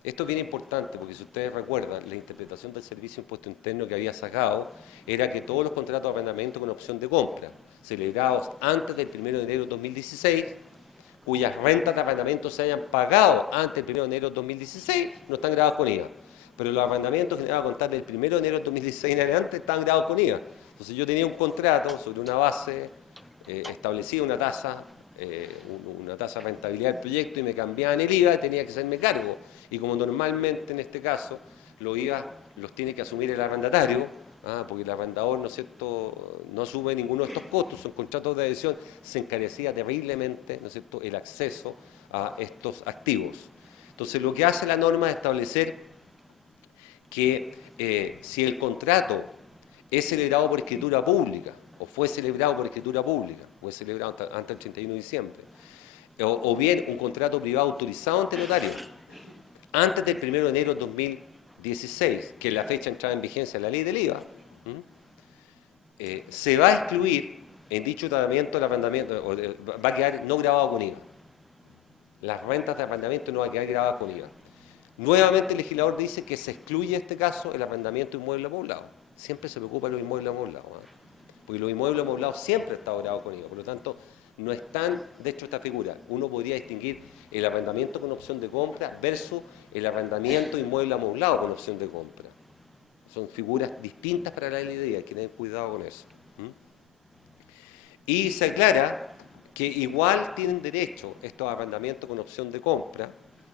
Esto es bien importante porque, si ustedes recuerdan, la interpretación del Servicio de Impuesto Interno que había sacado era que todos los contratos de arrendamiento con opción de compra celebrados antes del 1 de enero de 2016, cuyas rentas de arrendamiento se hayan pagado antes del 1 de enero de 2016, no están grabados con IVA. Pero los arrendamientos generados a contar del 1 de enero de 2016 en adelante están grabados con IVA. Entonces yo tenía un contrato sobre una base establecida, una tasa de rentabilidad del proyecto, y me cambiaban el IVA y tenía que hacerme cargo. Y como normalmente en este caso los IVA los tiene que asumir el arrendatario, porque el arrendador, ¿no es cierto?, no asume ninguno de estos costos, son contratos de adhesión, se encarecía terriblemente, ¿no es cierto?, el acceso a estos activos. Entonces lo que hace la norma es establecer que si el contrato es celebrado por escritura pública, o fue celebrado por escritura pública, o es celebrado antes del 31 de diciembre, o bien un contrato privado autorizado ante notario, antes del 1 de enero de 2016, que es la fecha de entrada en vigencia de la ley del IVA, se va a excluir en dicho tratamiento el arrendamiento, va a quedar no grabado con IVA. Las rentas de arrendamiento no van a quedar grabadas con IVA. Nuevamente el legislador dice que se excluye en este caso el arrendamiento de inmueble amoblado. Siempre se preocupa de los inmuebles amoblados, porque los inmuebles amoblados siempre han estado grabados con IVA. Por lo tanto, no están, de hecho, esta figura. Uno podría distinguir el arrendamiento con opción de compra versus el arrendamiento de inmueble amoblado con opción de compra. Son figuras distintas para la ley de IVA, hay que tener cuidado con eso. Y se aclara que igual tienen derecho estos arrendamientos con opción de compra,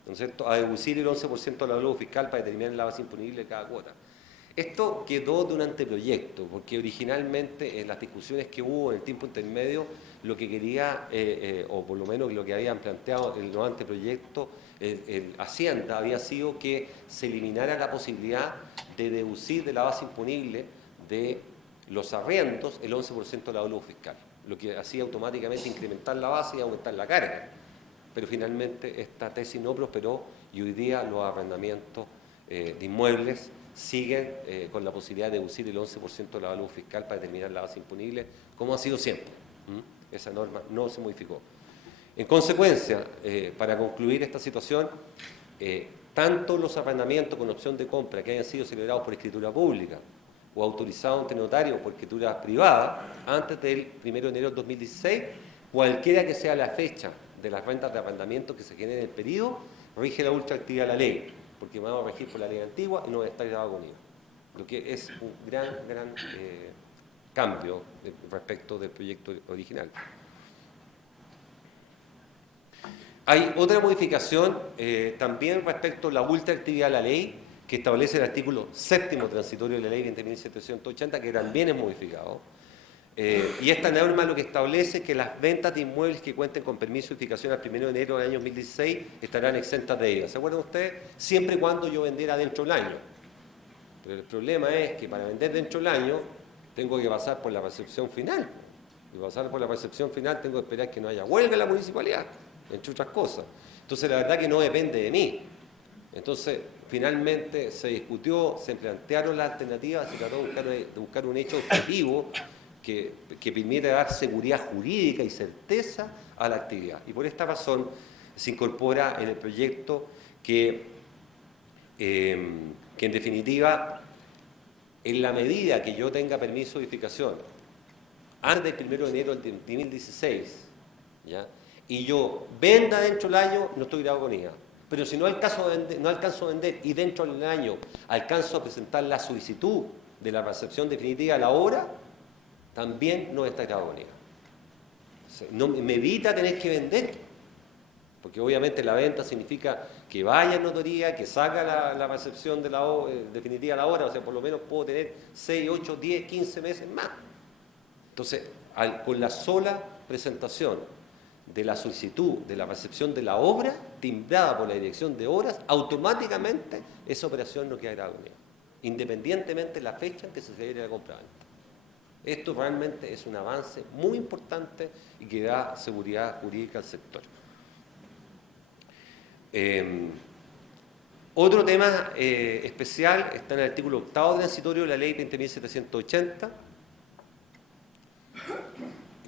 ¿no es cierto?, a deducir el 11% de la valor fiscal para determinar la base imponible de cada cuota. Esto quedó de un anteproyecto, porque originalmente en las discusiones que hubo en el tiempo intermedio, lo que quería, o por lo menos lo que habían planteado en los anteproyectos, Hacienda, había sido que se eliminara la posibilidad de deducir de la base imponible de los arriendos el 11% de la valor fiscal, lo que hacía automáticamente incrementar la base y aumentar la carga. Pero finalmente esta tesis no prosperó y hoy día los arrendamientos de inmuebles siguen con la posibilidad de deducir el 11% de la valor fiscal para determinar la base imponible, como ha sido siempre. Esa norma no se modificó. En consecuencia, para concluir esta situación, tanto los arrendamientos con opción de compra que hayan sido celebrados por escritura pública o autorizados ante notario por escritura privada antes del 1 de enero del 2016, cualquiera que sea la fecha de las rentas de arrendamiento que se generen en el periodo, rige la ultraactividad de la ley, porque vamos a regir por la ley antigua y no va a estar grabado con IVA. Lo que es un gran cambio respecto del proyecto original. Hay otra modificación también respecto a la ultraactividad de la ley, que establece el artículo 7º transitorio de la ley 20.780, que también es modificado. Y esta norma lo que establece es que las ventas de inmuebles que cuenten con permiso de edificación al 1 de enero del año 2016 estarán exentas de IVA. ¿Se acuerdan ustedes? Siempre y cuando yo vendiera dentro del año. Pero el problema es que para vender dentro del año tengo que pasar por la recepción final. Y para pasar por la recepción final tengo que esperar que no haya huelga en la municipalidad, entre otras cosas. Entonces la verdad que no depende de mí. Entonces finalmente se discutió, se plantearon las alternativas, se trató de buscar un hecho objetivo que permita dar seguridad jurídica y certeza a la actividad. Y por esta razón se incorpora en el proyecto que en definitiva, en la medida que yo tenga permiso de edificación antes del 1 de enero del 2016, ¿ya?, y yo venda dentro del año, no estoy grabado con IVA. Pero si no alcanzo a vender y dentro del año alcanzo a presentar la solicitud de la recepción definitiva de la obra, también no está grabado con IVA. No, me evita tener que vender, porque obviamente la venta significa que vaya a notaría, que saca la recepción de definitiva de la obra, o sea, por lo menos puedo tener 6, 8, 10, 15 meses más. Entonces, con la sola presentación de la solicitud de la recepción de la obra, timbrada por la dirección de obras, automáticamente esa operación no queda grabada con IVA, independientemente de la fecha en que se celebre la compra-venta. Esto realmente es un avance muy importante y que da seguridad jurídica al sector. Otro tema especial está en el artículo 8º transitorio de la ley 20.780,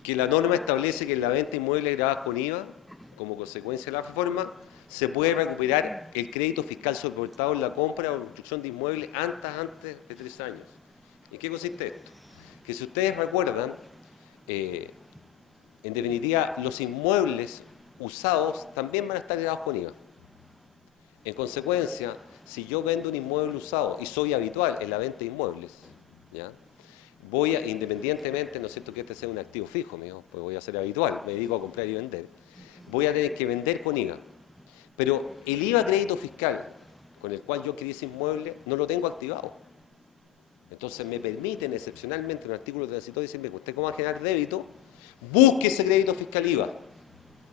que la norma establece que en la venta de inmuebles grabados con IVA, como consecuencia de la reforma, se puede recuperar el crédito fiscal soportado en la compra o construcción de inmuebles antes de 3 años. ¿En qué consiste esto? Que si ustedes recuerdan, en definitiva, los inmuebles usados también van a estar grabados con IVA. En consecuencia, si yo vendo un inmueble usado y soy habitual en la venta de inmuebles, ¿ya?, independientemente, ¿no es cierto?, que este sea un activo fijo, pues voy a ser habitual, me dedico a comprar y vender, voy a tener que vender con IVA. Pero el IVA crédito fiscal con el cual yo adquirí ese inmueble no lo tengo activado. Entonces me permiten excepcionalmente en un artículo transitorio decirme que usted, como va a generar débito, busque ese crédito fiscal IVA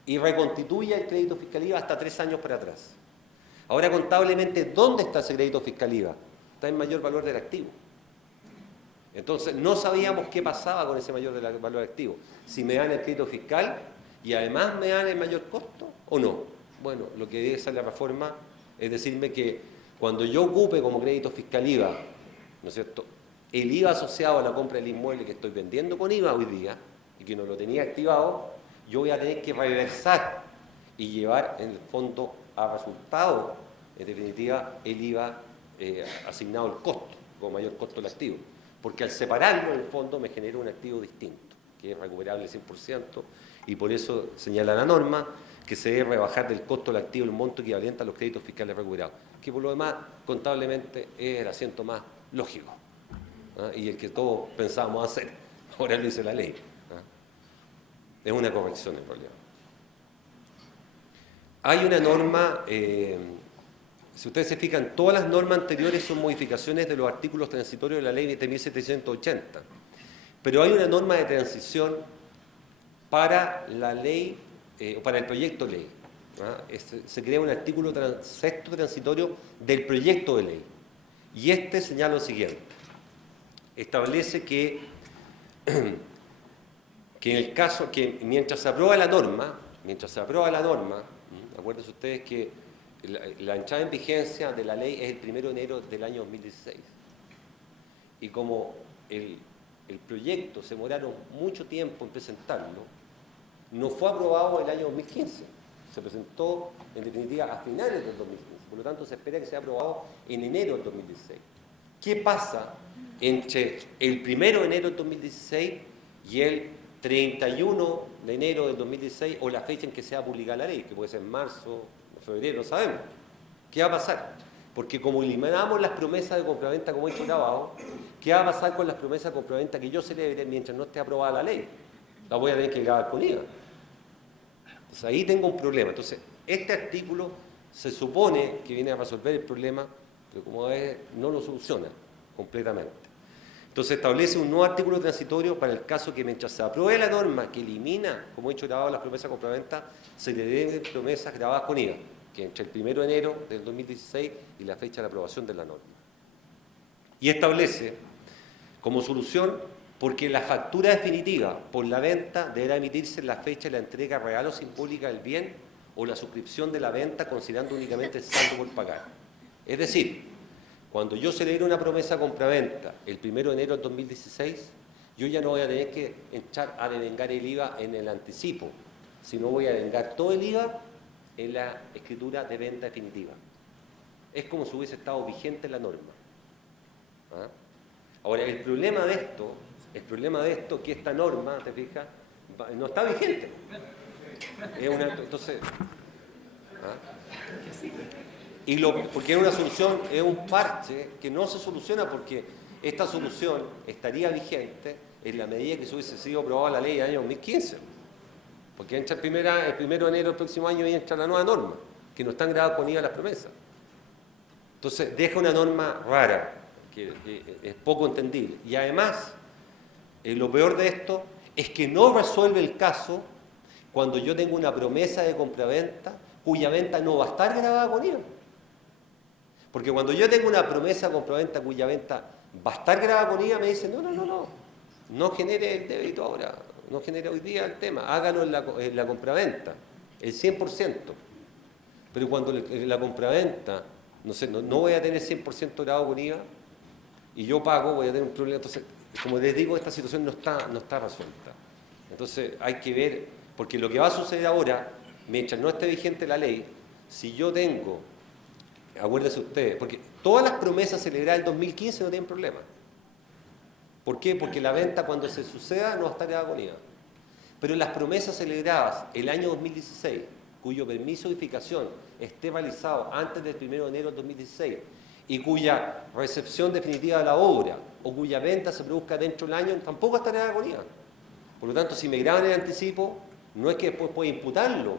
y reconstituya el crédito fiscal IVA hasta 3 años para atrás. Ahora, contablemente, ¿dónde está ese crédito fiscal IVA? Está en mayor valor del activo. Entonces, no sabíamos qué pasaba con ese mayor valor del activo. Si me dan el crédito fiscal y además me dan el mayor costo o no. Bueno, lo que debe hacer la reforma es decirme que cuando yo ocupe como crédito fiscal IVA, ¿no es cierto?, el IVA asociado a la compra del inmueble que estoy vendiendo con IVA hoy día y que no lo tenía activado, yo voy a tener que reversar y llevar en el fondo a resultado, en definitiva, el IVA asignado al costo, con mayor costo del activo. Porque al separarlo, en el fondo, me genera un activo distinto, que es recuperable 100%, y por eso señala la norma que se debe rebajar del costo del activo el monto equivalente a los créditos fiscales recuperados, que por lo demás, contablemente, es el asiento más lógico, ¿ah?, y el que todos pensábamos hacer. Ahora lo dice la ley, ¿ah? Es una corrección en realidad. Hay una norma, si ustedes se fijan, todas las normas anteriores son modificaciones de los artículos transitorios de la ley 20.780, pero hay una norma de transición para la ley, para el proyecto de ley, ¿ah? Se crea un artículo sexto transitorio del proyecto de ley, y este señala lo siguiente: establece que en el caso que mientras se aprueba la norma, acuérdense ustedes que la entrada en vigencia de la ley es el 1 de enero del año 2016. Y como el proyecto se demoraron mucho tiempo en presentarlo, no fue aprobado el año 2015. Se presentó, en definitiva, a finales del 2015. Por lo tanto, se espera que sea aprobado en enero del 2016. ¿Qué pasa entre el 1 de enero del 2016 y el 31 de enero del 2016 o la fecha en que sea publicada la ley, que puede ser marzo, febrero, no sabemos? ¿Qué va a pasar? Porque como eliminamos las promesas de compraventa como hecho grabado, ¿qué va a pasar con las promesas de compraventa que yo celebre mientras no esté aprobada la ley? La voy a tener que grabar con IVA. Entonces ahí tengo un problema. Entonces, este artículo se supone que viene a resolver el problema, pero como ves, no lo soluciona completamente. Entonces establece un nuevo artículo transitorio para el caso que mientras se apruebe la norma que elimina, como hecho grabado, las promesas de compraventa, se le den promesas grabadas con IVA, que entre el 1 de enero del 2016 y la fecha de la aprobación de la norma. Y establece como solución porque la factura definitiva por la venta deberá emitirse en la fecha de la entrega real o simbólica del bien o la suscripción de la venta considerando únicamente el saldo por pagar. Es decir, cuando yo celebre una promesa compraventa el 1 de enero del 2016, yo ya no voy a tener que entrar a devengar el IVA en el anticipo, sino voy a devengar todo el IVA en la escritura de venta definitiva. Es como si hubiese estado vigente la norma. ¿Ah? Ahora, el problema de esto es que esta norma, ¿te fijas?, no está vigente. Entonces, ¿ah? Porque es una solución, es un parche que no se soluciona porque esta solución estaría vigente en la medida que se hubiese sido aprobada la ley del año 2015. Porque entra el 1 de enero del próximo año y entra la nueva norma, que no están grabadas con IVA las promesas. Entonces, deja una norma rara, que es poco entendible. Y además, lo peor de esto es que no resuelve el caso cuando yo tengo una promesa de compraventa cuya venta no va a estar grabada con IVA. Porque cuando yo tengo una promesa de compraventa cuya venta va a estar grabada con IVA, me dicen, no genere el débito ahora, no genere hoy día el tema, hágalo en la compraventa, el 100%. Pero cuando la compraventa, no voy a tener 100% grabado con IVA y yo pago, voy a tener un problema. Entonces, como les digo, esta situación no está resuelta. Entonces hay que ver, porque lo que va a suceder ahora, mientras no esté vigente la ley, si yo tengo, acuérdense ustedes, porque todas las promesas celebradas en 2015 no tienen problema. ¿Por qué? Porque la venta cuando se suceda no va a estar grabada con IVA. Pero las promesas celebradas el año 2016, cuyo permiso de edificación esté realizado antes del 1 de enero del 2016 y cuya recepción definitiva de la obra o cuya venta se produzca dentro del año, tampoco estará grabada con IVA. Por lo tanto, si me graban el anticipo, no es que después pueda imputarlo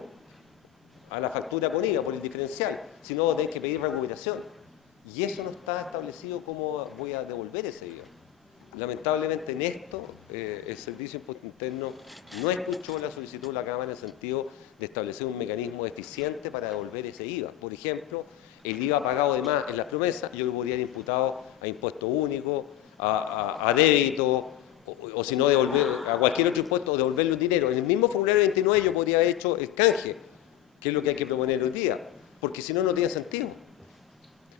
a la factura con IVA por el diferencial, sino voy a tener que pedir recuperación. Y eso no está establecido cómo voy a devolver ese IVA. Lamentablemente en esto, el Servicio de Impuesto Interno no escuchó la solicitud de la Cámara en el sentido de establecer un mecanismo eficiente para devolver ese IVA. Por ejemplo, el IVA pagado de más en las promesas, yo lo podría haber imputado a impuesto único, a débito, o si no, devolver a cualquier otro impuesto o devolverle un dinero. En el mismo formulario 29 yo podría haber hecho el canje, que es lo que hay que proponer hoy día, porque si no, no tiene sentido.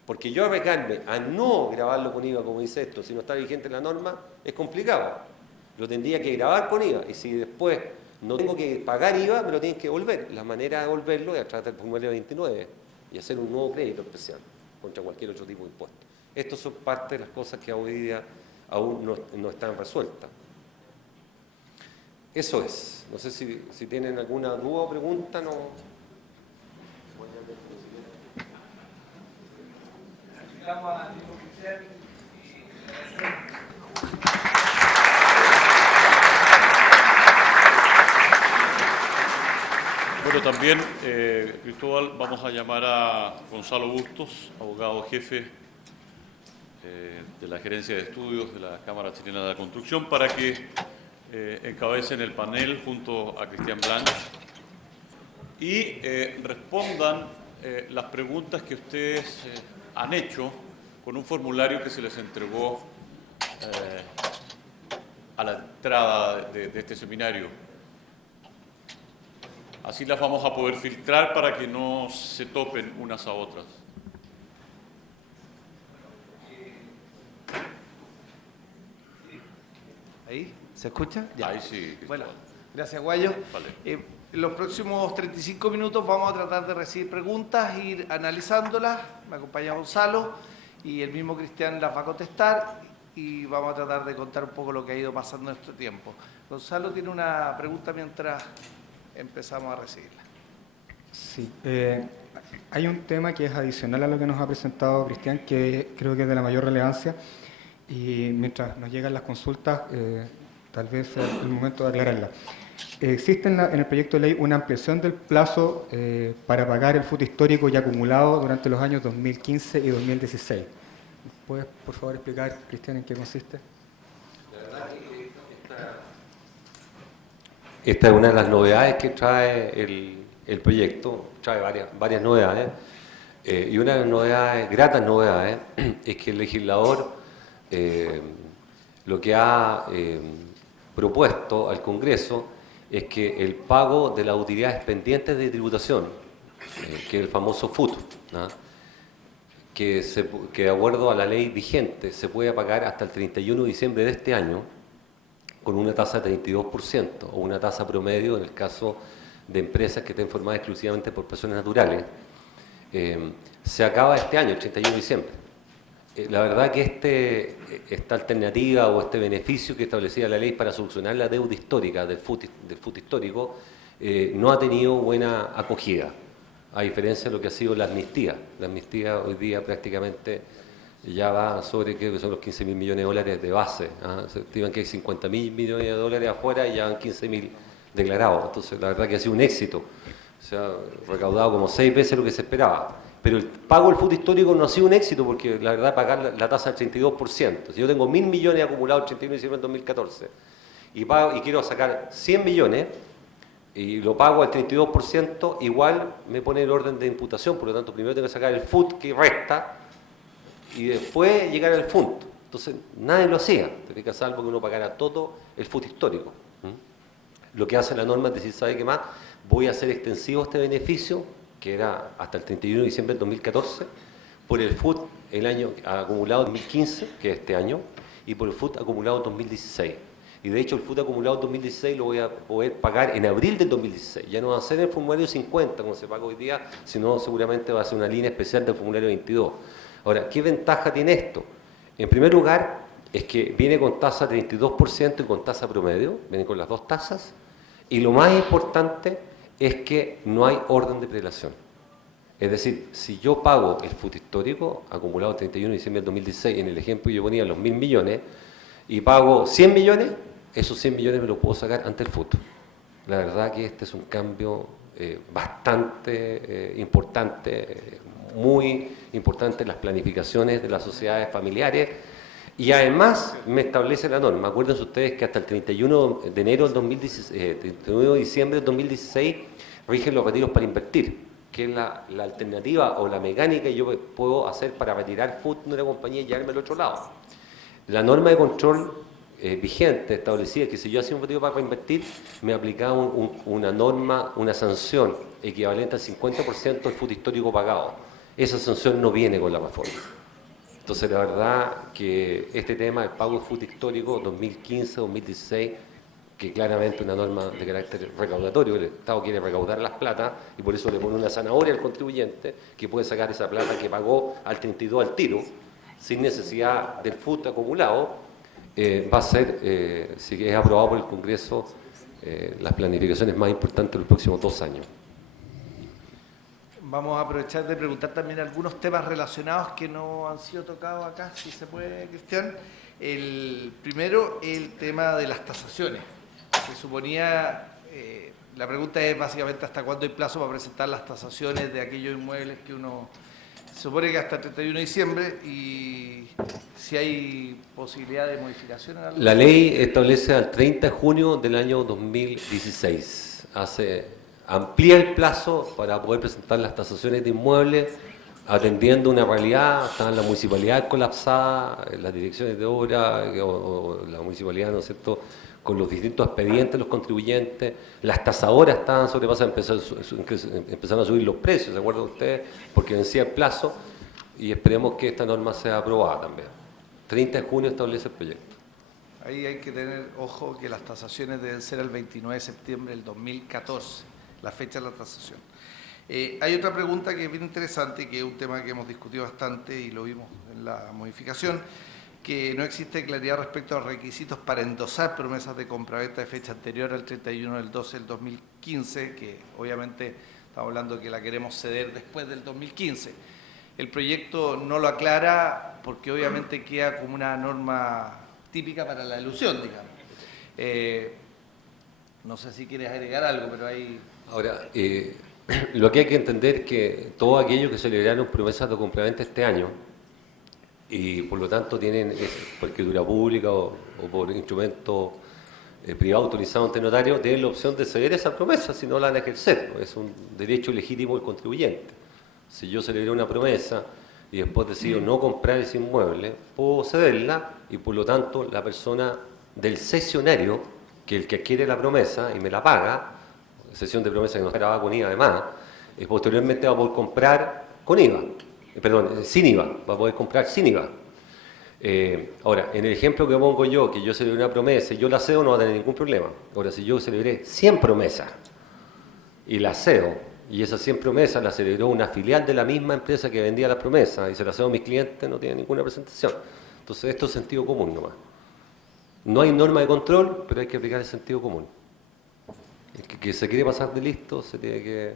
Porque yo arriesgarme a no grabarlo con IVA, como dice esto, si no está vigente la norma, es complicado. Lo tendría que grabar con IVA, y si después no tengo que pagar IVA, me lo tienen que devolver. La manera de devolverlo es a través del formulario 29 y hacer un nuevo crédito especial contra cualquier otro tipo de impuesto. Estas son parte de las cosas que hoy día aún no están resueltas. Eso es. No sé si tienen alguna duda o pregunta, no. Bueno, también, Cristóbal, vamos a llamar a Gonzalo Bustos, abogado jefe de la Gerencia de Estudios de la Cámara Chilena de la Construcción, para que encabecen el panel junto a Cristian Blanch y respondan las preguntas que ustedes han hecho con un formulario que se les entregó a la entrada de este seminario. Así las vamos a poder filtrar para que no se topen unas a otras. ¿Ahí? ¿Se escucha? Ya. Ahí sí, Cristóbal. Bueno, gracias, Guayo. Vale. En los próximos 35 minutos vamos a tratar de recibir preguntas, ir analizándolas. Me acompaña Gonzalo y el mismo Cristian las va a contestar y vamos a tratar de contar un poco lo que ha ido pasando en este tiempo. Gonzalo tiene una pregunta mientras empezamos a recibirla. Sí, hay un tema que es adicional a lo que nos ha presentado Cristian, que creo que es de la mayor relevancia, y mientras nos llegan las consultas, tal vez sea el momento de aclararla. Existe en el proyecto de ley una ampliación del plazo para pagar el FUT histórico y acumulado durante los años 2015 y 2016. ¿Puedes, por favor, explicar, Cristian, en qué consiste? La verdad que esta es una de las novedades que trae el proyecto, trae varias novedades, y una de las novedades, gratas novedades, es que el legislador lo que ha propuesto al Congreso es que el pago de las utilidades pendientes de tributación, que es el famoso FUT, ¿no?, que de acuerdo a la ley vigente se puede pagar hasta el 31 de diciembre de este año con una tasa de 32% o una tasa promedio en el caso de empresas que estén formadas exclusivamente por personas naturales, se acaba este año, el 31 de diciembre. La verdad que esta alternativa o este beneficio que establecía la ley para solucionar la deuda histórica del FUT histórico no ha tenido buena acogida, a diferencia de lo que ha sido la amnistía. La amnistía hoy día prácticamente ya va sobre, creo que son los 15.000 millones de dólares de base, ¿eh? Se estiman que hay 50.000 millones de dólares afuera y ya van 15.000 declarados. Entonces, la verdad que ha sido un éxito. Se ha recaudado como 6 veces lo que se esperaba. Pero el pago del FUT histórico no ha sido un éxito porque la verdad pagar la tasa del 32%. Si yo tengo 1.000 millones acumulados el 31 de diciembre del 2014 y quiero sacar 100 millones y lo pago al 32%, igual me pone el orden de imputación. Por lo tanto, primero tengo que sacar el FUT que resta y después llegar al FUT. Entonces, nadie lo hacía, salvo que uno pagara todo el FUT histórico. Lo que hace la norma es decir, ¿sabe qué más? Voy a hacer extensivo este beneficio, que era hasta el 31 de diciembre del 2014, por el FUT el año acumulado 2015, que es este año, y por el FUT acumulado 2016. Y de hecho el FUT acumulado 2016 lo voy a poder pagar en abril del 2016. Ya no va a ser el formulario 50, como se paga hoy día, sino seguramente va a ser una línea especial del formulario 22. Ahora, ¿qué ventaja tiene esto? En primer lugar, es que viene con tasa 32% y con tasa promedio, viene con las dos tasas, y lo más importante es que no hay orden de prelación. Es decir, si yo pago el FUT histórico, acumulado el 31 de diciembre del 2016, en el ejemplo yo ponía los 1.000 millones, y pago 100 millones, esos 100 millones me los puedo sacar ante el FUT. La verdad que este es un cambio bastante importante, muy importante en las planificaciones de las sociedades familiares, y además me establece la norma. Acuérdense ustedes que hasta el 31 de enero del 2016, 31 de diciembre del 2016 rigen los retiros para invertir, que es la alternativa o la mecánica que yo puedo hacer para retirar FUT de una compañía y llevarme al otro lado. La norma de control vigente establecía que si yo hacía un retiro para reinvertir, me aplicaba una norma, una sanción equivalente al 50% del FUT histórico pagado. Esa sanción no viene con la reforma. Entonces, la verdad que este tema, el pago de FUT histórico 2015-2016, que claramente es una norma de carácter recaudatorio, el Estado quiere recaudar las platas y por eso le pone una zanahoria al contribuyente que puede sacar esa plata que pagó al 32 al tiro, sin necesidad del FUT acumulado, va a ser, si es aprobado por el Congreso, las planificaciones más importantes de los próximos 2 años. Vamos a aprovechar de preguntar también algunos temas relacionados que no han sido tocados acá, si se puede, Cristian. El primero, el tema de las tasaciones. Se suponía, la pregunta es básicamente hasta cuándo hay plazo para presentar las tasaciones de aquellos inmuebles que uno... Se supone que hasta el 31 de diciembre y si hay posibilidad de modificación. La ley establece al 30 de junio del año 2016. Amplía el plazo para poder presentar las tasaciones de inmuebles, atendiendo una realidad. Están las municipalidades colapsadas, las direcciones de obra o la municipalidad, ¿no es cierto?, con los distintos expedientes de los contribuyentes. Las tasadoras estaban sobrepasadas, empezaron a subir los precios, ¿se acuerdan ustedes? Porque vencía el plazo y esperemos que esta norma sea aprobada también. 30 de junio establece el proyecto. Ahí hay que tener ojo que las tasaciones deben ser el 29 de septiembre del 2014. la fecha de la tasación. Hay otra pregunta que es bien interesante, que es un tema que hemos discutido bastante y lo vimos en la modificación, que no existe claridad respecto a los requisitos para endosar promesas de compraventa de fecha anterior al 31 del 12 del 2015, que obviamente estamos hablando que la queremos ceder después del 2015. El proyecto no lo aclara porque obviamente queda como una norma típica para la elusión, digamos. No sé si quieres agregar algo, pero hay... Ahora, lo que hay que entender es que todos aquellos que celebraron promesas de compraventa este año y por lo tanto tienen, por escritura pública o por instrumento privado autorizado ante notario, tienen la opción de ceder esa promesa si no la van a ejercer. Es un derecho legítimo del contribuyente. Si yo celebré una promesa y después decido no comprar ese inmueble, puedo cederla y por lo tanto la persona del cesionario, que es el que adquiere la promesa y me la paga, cesión de promesa que no se graba con IVA además, posteriormente va a poder comprar con IVA. Sin IVA, va a poder comprar sin IVA. Ahora, en el ejemplo que pongo yo, que yo celebré una promesa y yo la cedo, no va a tener ningún problema. Ahora, si yo celebré 100 promesas y la cedo, y esas 100 promesas las celebró una filial de la misma empresa que vendía las promesas y se las cedo a mis clientes, no tiene ninguna presentación. Entonces, esto es sentido común nomás. No hay norma de control, pero hay que aplicar el sentido común. El que se quiere pasar de listo se tiene que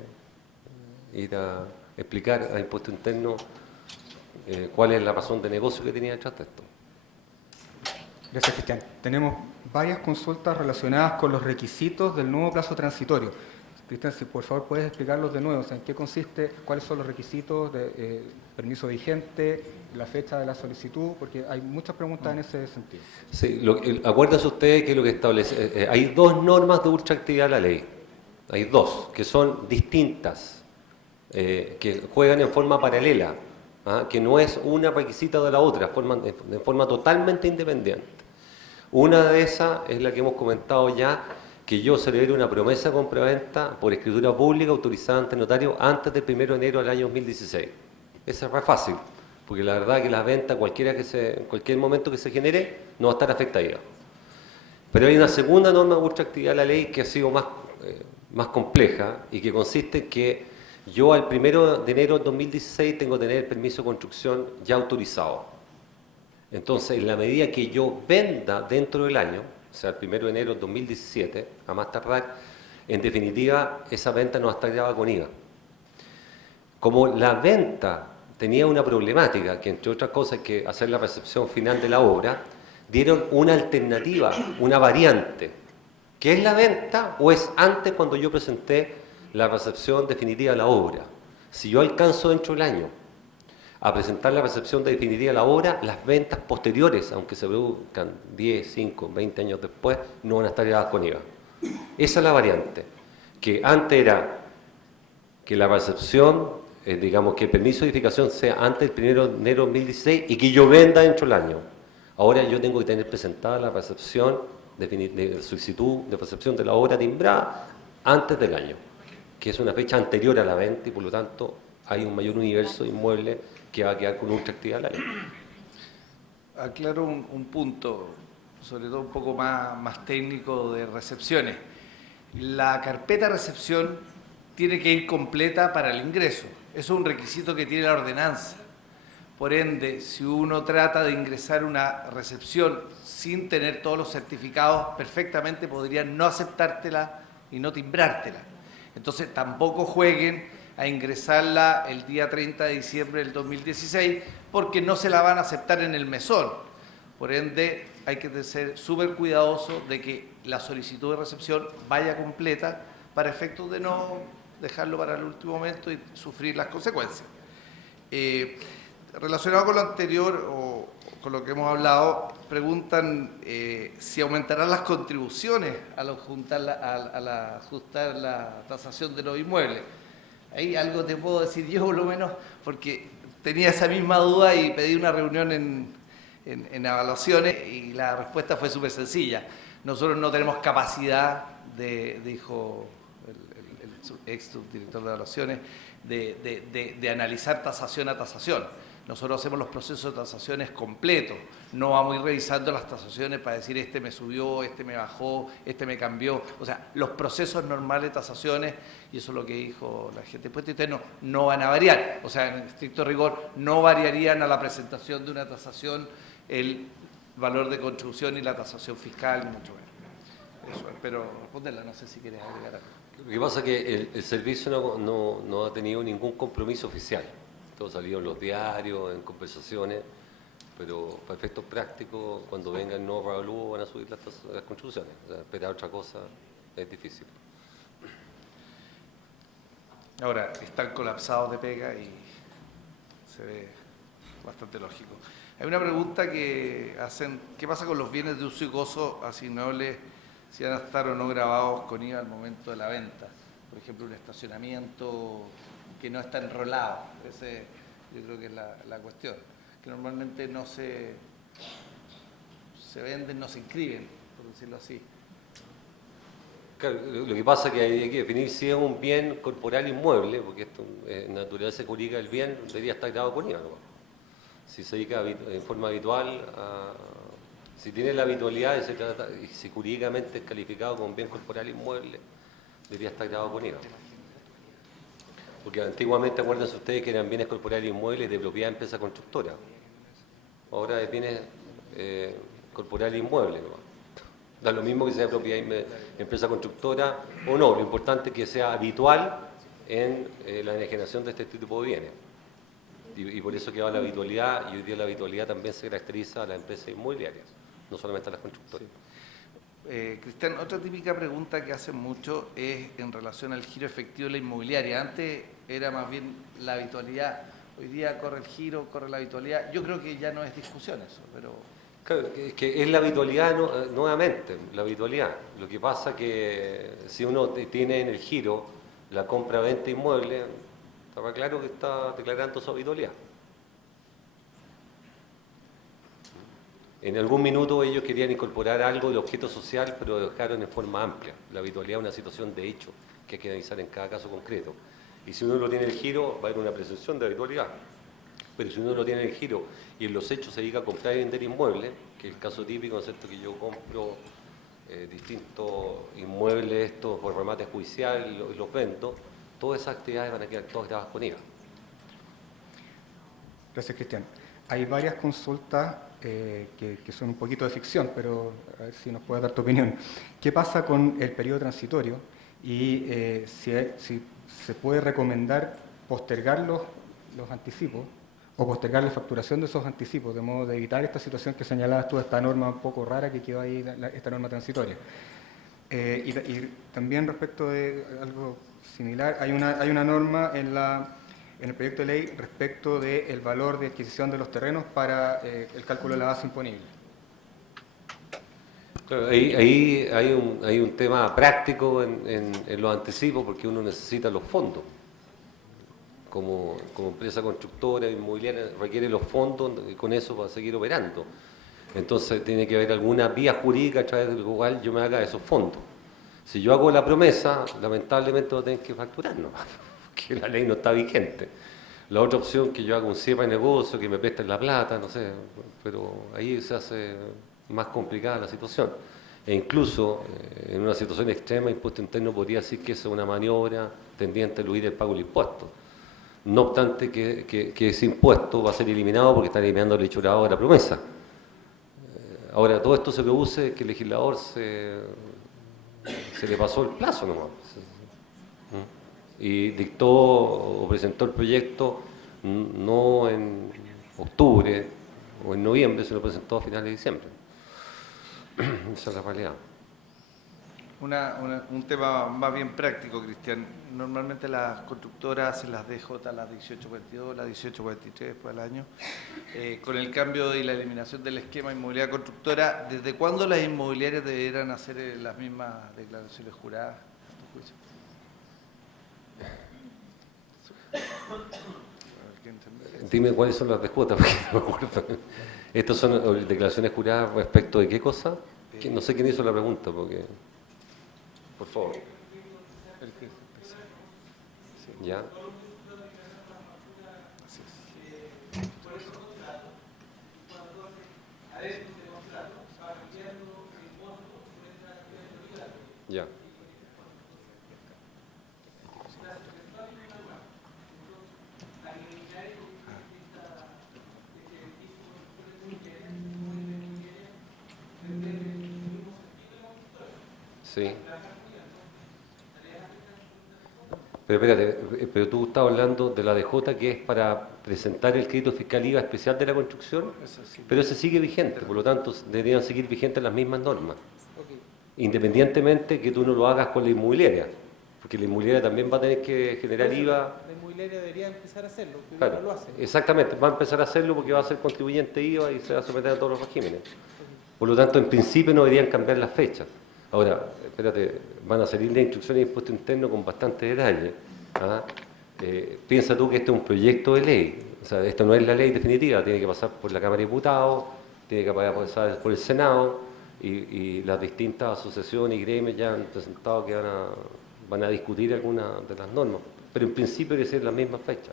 ir a explicar a Impuesto Interno cuál es la razón de negocio que tenía detrás de esto. Gracias, Cristian. Tenemos varias consultas relacionadas con los requisitos del nuevo plazo transitorio. Cristian, si por favor puedes explicarlos de nuevo, o sea, en qué consiste, cuáles son los requisitos de permiso vigente, la fecha de la solicitud, porque hay muchas preguntas en ese sentido. Sí, acuérdense ustedes que lo que establece, hay dos normas de ultraactividad de la ley, hay dos, que son distintas, que juegan en forma paralela, que no es una requisita de la otra, de forma totalmente independiente. Una de esas es la que hemos comentado ya, que yo celebre una promesa de compraventa por escritura pública autorizada ante notario antes del 1 de enero del año 2016. Esa es re fácil, porque la verdad es que la venta, en cualquier momento que se genere, no va a estar afectada. Pero hay una segunda norma de ultraactividad de la ley que ha sido más compleja y que consiste en que yo al 1 de enero del 2016 tengo que tener el permiso de construcción ya autorizado. Entonces, en la medida que yo venda dentro del año, o sea, el 1 de enero del 2017, a más tardar, en definitiva, esa venta no va a estar grabada con IVA. Como la venta tenía una problemática, que entre otras cosas hay que hacer la recepción final de la obra, dieron una alternativa, una variante, que es la venta o es antes cuando yo presenté la recepción definitiva de la obra. Si yo alcanzo dentro del año a presentar la recepción definitiva de la obra, las ventas posteriores, aunque se produzcan 10, 5, 20 años después, no van a estar grabadas con IVA. Esa es la variante, que antes era que la recepción, digamos que el permiso de edificación sea antes del 1 de enero de 2016 y que yo venda dentro del año. Ahora yo tengo que tener presentada la recepción de solicitud de recepción de la obra timbrada antes del año, que es una fecha anterior a la venta y por lo tanto hay un mayor universo de inmuebles que va a quedar con ultraactividad la ley. Aclaro un punto, sobre todo un poco más técnico de recepciones. La carpeta de recepción tiene que ir completa para el ingreso. Eso es un requisito que tiene la ordenanza. Por ende, si uno trata de ingresar una recepción sin tener todos los certificados, perfectamente podrían no aceptártela y no timbrártela. Entonces, tampoco jueguen a ingresarla el día 30 de diciembre del 2016 porque no se la van a aceptar en el mesón. Por ende, hay que ser súper cuidadoso de que la solicitud de recepción vaya completa para efectos de no dejarlo para el último momento y sufrir las consecuencias. Relacionado con lo anterior o con lo que hemos hablado, preguntan si aumentarán las contribuciones al ajustar la tasación de los inmuebles. Ahí algo te puedo decir yo, por lo menos, porque tenía esa misma duda y pedí una reunión en evaluaciones y la respuesta fue súper sencilla. Nosotros no tenemos capacidad, dijo el ex subdirector de evaluaciones, de analizar tasación a tasación. nosotros hacemos los procesos de tasaciones completos, no vamos a ir revisando las tasaciones para decir este me subió, este me bajó, este me cambió, o sea, los procesos normales de tasaciones, y eso es lo que dijo la gente de impuestos internos, no van a variar, o sea, en estricto rigor no variarían a la presentación de una tasación el valor de contribución y la tasación fiscal, ni mucho menos. Eso, pero responderla, no sé si quieres agregar algo. Lo que pasa es que el servicio no ha tenido ningún compromiso oficial. Todo ha salido en los diarios, en conversaciones, pero para efectos prácticos, cuando venga el nuevo revalúo van a subir las contribuciones. O sea, esperar otra cosa es difícil. Ahora, están colapsados de pega y se ve bastante lógico. Hay una pregunta que hacen, ¿qué pasa con los bienes de uso y gozo asignables si van a estar o no grabados con IVA al momento de la venta? Por ejemplo, un estacionamiento que no está enrolado. Ese, yo creo que es la cuestión. Que normalmente no se venden, no se inscriben, por decirlo así. Claro, lo que pasa es que hay que definir si es un bien corporal inmueble, porque esto en naturaleza jurídica del bien debería estar grabado con IVA, ¿no? Si se dedica en forma habitual, si tiene la habitualidad y si jurídicamente es calificado como bien corporal inmueble, debería estar grabado con IVA. Porque antiguamente, acuérdense ustedes que eran bienes corporales inmuebles de propiedad de empresa constructora. Ahora es bienes corporales inmuebles, ¿no? Da lo mismo que sea propiedad de empresa constructora o no, lo importante es que sea habitual en la enajenación de este tipo de bienes. Y por eso queda la habitualidad, y hoy día la habitualidad también se caracteriza a las empresas inmobiliarias, no solamente a las constructoras. Cristian, otra típica pregunta que hacen mucho es en relación al giro efectivo de la inmobiliaria. Antes era más bien la habitualidad, hoy día corre el giro, corre la habitualidad. Yo creo que ya no es discusión eso, pero... Claro, es que es la habitualidad nuevamente, la habitualidad. Lo que pasa que si uno tiene en el giro la compra-venta inmueble, estaba claro que está declarando su habitualidad. En algún minuto ellos querían incorporar algo de objeto social, pero lo dejaron en forma amplia. La habitualidad es una situación de hecho que hay que analizar en cada caso concreto. Y si uno lo tiene en el giro, va a haber una presunción de habitualidad. Pero si uno lo tiene en el giro y en los hechos se dedica a comprar y vender inmuebles, que es el caso típico, ¿no es cierto?, que yo compro distintos inmuebles estos por remate judicial y los vendo, todas esas actividades van a quedar todas grabadas con IVA. Gracias, Cristian. Hay varias consultas que son un poquito de ficción, pero a ver si nos puedes dar tu opinión. ¿Qué pasa con el periodo transitorio? Y si se puede recomendar postergar los anticipos o postergar la facturación de esos anticipos, de modo de evitar esta situación que señalabas tú, esta norma un poco rara que quedó ahí, esta norma transitoria. Y también respecto de algo similar, hay una norma en el proyecto de ley respecto del valor de adquisición de los terrenos para el cálculo de la base imponible. Claro, ahí hay un tema práctico en los anticipos, porque uno necesita los fondos. Como empresa constructora, inmobiliaria, requiere los fondos y con eso va a seguir operando. Entonces tiene que haber alguna vía jurídica a través de la cual yo me haga esos fondos. Si yo hago la promesa, lamentablemente lo tengo que facturar, ¿no? Porque la ley no está vigente. La otra opción que yo haga un cierre de negocio, que me presten la plata, no sé, pero ahí se hace más complicada la situación. E incluso en una situación extrema, impuesto interno podría decir que esa es una maniobra tendiente a eludir el pago del impuesto. No obstante que ese impuesto va a ser eliminado porque están eliminando el hechurado de la promesa. Ahora, todo esto se produce que el legislador se le pasó el plazo nomás. Y dictó o presentó el proyecto no en octubre o en noviembre, se lo presentó a finales de diciembre. Esa es la realidad. Un tema más bien práctico, Cristian. Normalmente las constructoras hacen las DJ, las 1842, las 1843 después del año. Con el cambio y la eliminación del esquema inmobiliaria constructora, ¿desde cuándo las inmobiliarias deberán hacer las mismas declaraciones juradas? Dime cuáles son las DJ, porque no me acuerdo. ¿Estas son declaraciones juradas respecto de qué cosa? No sé quién hizo la pregunta, porque... Por favor. ¿Ya? Ya. Sí. Pero espérate, pero tú estás hablando de la DJ, que es para presentar el crédito fiscal IVA especial de la construcción, pero ese sigue vigente, por lo tanto deberían seguir vigentes las mismas normas, independientemente que tú no lo hagas con la inmobiliaria, porque la inmobiliaria también va a tener que generar IVA. La inmobiliaria debería empezar a hacerlo, pero Claro, no lo hace. exactamente, va a empezar a hacerlo porque va a ser contribuyente IVA y se va a someter a todos los regímenes. Por lo tanto, en principio no deberían cambiar las fechas. Ahora, espérate, van a salir las instrucciones de impuesto interno con bastante detalle. ¿Ah? Piensa tú que este es un proyecto de ley, o sea, esto no es la ley definitiva, tiene que pasar por la Cámara de Diputados, tiene que pasar por el Senado, y las distintas asociaciones y gremios ya han presentado que van a discutir algunas de las normas, pero en principio debe ser la misma fecha.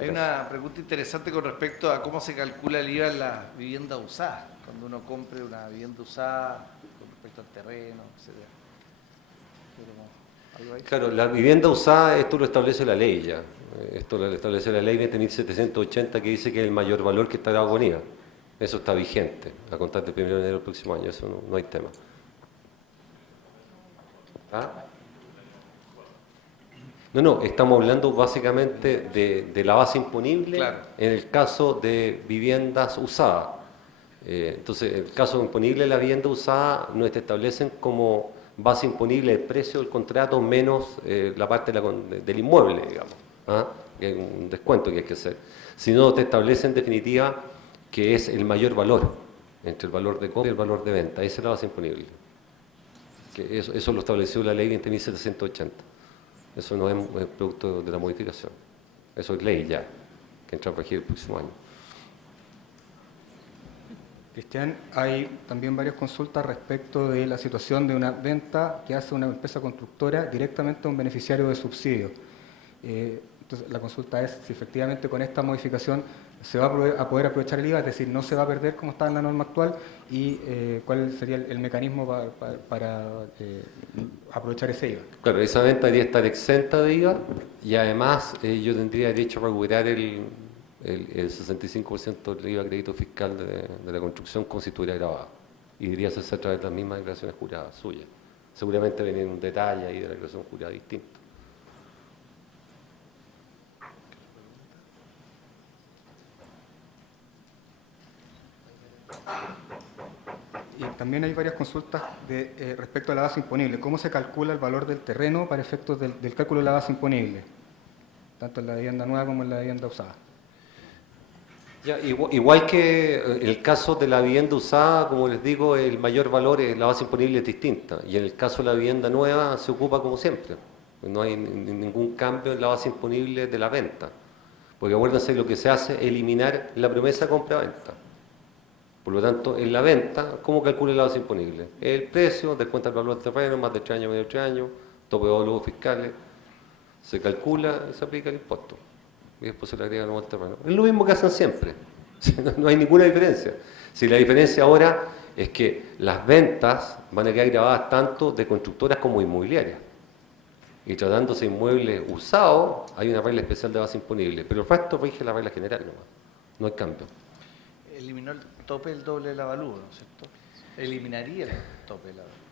Hay una pregunta interesante con respecto a cómo se calcula el IVA en la vivienda usada, cuando uno compre una vivienda usada con respecto al terreno, etcétera. ¿Algo ahí? Claro, la vivienda usada, esto lo establece la ley ya. Esto lo establece la ley 20.780, que dice que es el mayor valor que está grabado con IVA. Eso está vigente a contar del 1 de enero del próximo año, eso no hay tema. ¿Ah? No, estamos hablando básicamente de la base imponible, claro, en el caso de viviendas usadas. Entonces, el caso imponible de la vivienda usada nos establecen como base imponible el precio del contrato menos la parte del inmueble, digamos, ¿ah? Que es un descuento que hay que hacer. Si no, te establece en definitiva que es el mayor valor entre el valor de compra y el valor de venta. Esa es la base imponible. Que eso lo estableció la ley 20.780. Eso no es producto de la modificación. Eso es ley ya, que entra a regir el próximo año. Cristian, hay también varias consultas respecto de la situación de una venta que hace una empresa constructora directamente a un beneficiario de subsidio. Entonces, la consulta es si efectivamente con esta modificación se va a poder aprovechar el IVA, es decir, no se va a perder como está en la norma actual, y cuál sería el mecanismo para aprovechar ese IVA. Claro, esa venta debería estar exenta de IVA y además yo tendría derecho a recuperar el 65% del IVA crédito fiscal de la construcción como si estuviera grabado. Y debería hacerse a través de las mismas declaraciones juradas suyas. Seguramente venía un detalle ahí de la declaración jurada distinto. Y también hay varias consultas respecto a la base imponible. ¿Cómo se calcula el valor del terreno para efectos del cálculo de la base imponible? Tanto en la vivienda nueva como en la vivienda usada. Ya, igual que el caso de la vivienda usada, como les digo, el mayor valor, la base imponible es distinta. Y en el caso de la vivienda nueva se ocupa como siempre. No hay ningún cambio en la base imponible de la venta. Porque acuérdense, lo que se hace es eliminar la promesa compra-venta. Por lo tanto, en la venta, ¿cómo calcula la base imponible? El precio, descuenta el valor del terreno, más de 3 años, medio de 3 años, tope de valores fiscales, se calcula y se aplica el impuesto. Y después se le agrega nuevo al terreno. Es lo mismo que hacen siempre. No hay ninguna diferencia. Si la diferencia ahora es que las ventas van a quedar grabadas tanto de constructoras como inmobiliarias. Y tratándose de inmuebles usados, hay una regla especial de base imponible. Pero el resto rige la regla general nomás. No hay cambio. Eliminó el tope del doble del avalúo, ¿no es cierto? Eliminaría el tope del avalúo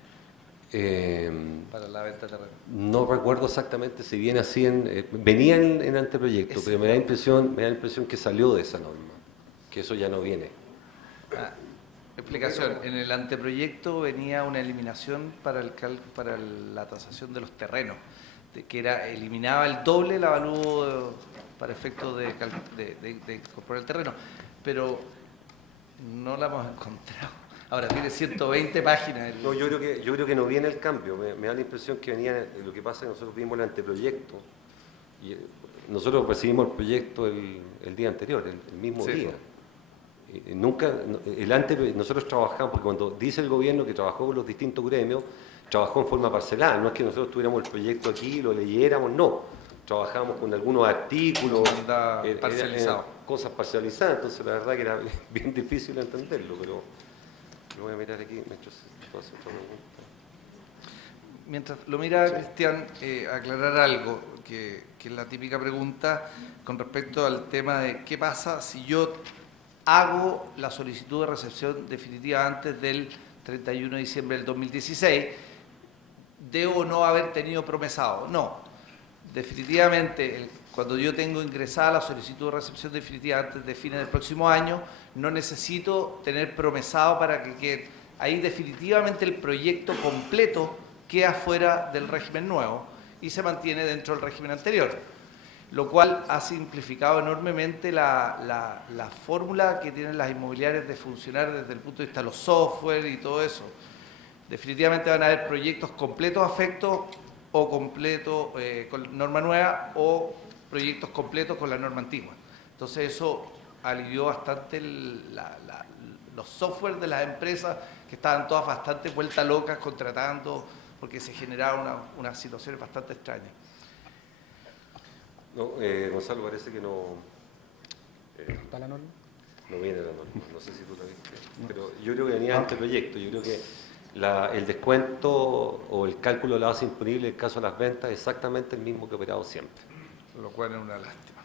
para la venta de terreno. No recuerdo exactamente si viene así venía en anteproyecto, pero me da impresión que salió de esa norma, que eso ya no viene. Explicación, en el anteproyecto venía una eliminación para la tasación de los terrenos, que eliminaba el doble el avalúo para efectos de incorporar el terreno, pero no la hemos encontrado. Ahora tiene 120 páginas. No, yo creo que no viene el cambio. Me da la impresión que venía. Lo que pasa es que nosotros vimos el anteproyecto y nosotros recibimos el proyecto el día anterior, el mismo día. Nosotros trabajamos, porque cuando dice el gobierno que trabajó con los distintos gremios, trabajó en forma parcelada. No es que nosotros tuviéramos el proyecto aquí, lo leyéramos, no. Trabajamos con algunos artículos, cosas parcializadas, entonces la verdad que era bien difícil entenderlo, pero lo voy a mirar aquí mientras tú haces otra pregunta. mientras lo mira Cristian, aclarar algo, que es la típica pregunta con respecto al tema de qué pasa si yo hago la solicitud de recepción definitiva antes del 31 de diciembre del 2016, ¿debo no haber tenido promesado? No, definitivamente cuando yo tengo ingresada la solicitud de recepción definitiva antes de fines del próximo año, no necesito tener promesado para que quede. Ahí definitivamente el proyecto completo queda fuera del régimen nuevo y se mantiene dentro del régimen anterior, lo cual ha simplificado enormemente la fórmula que tienen las inmobiliarias de funcionar desde el punto de vista de los software y todo eso. Definitivamente van a haber proyectos completos afectos o completos con norma nueva o proyectos completos con la norma antigua. Entonces eso alivió bastante los software de las empresas que estaban todas bastante vueltas locas contratando porque se generaban unas situaciones bastante extrañas. No, Gonzalo, parece que no... ¿Está la norma? No viene la norma, no sé si tú la viste, pero yo creo que venía en este proyecto. Yo creo que el descuento o el cálculo de la base imponible en el caso de las ventas es exactamente el mismo que ha operado siempre. Lo cual es una lástima.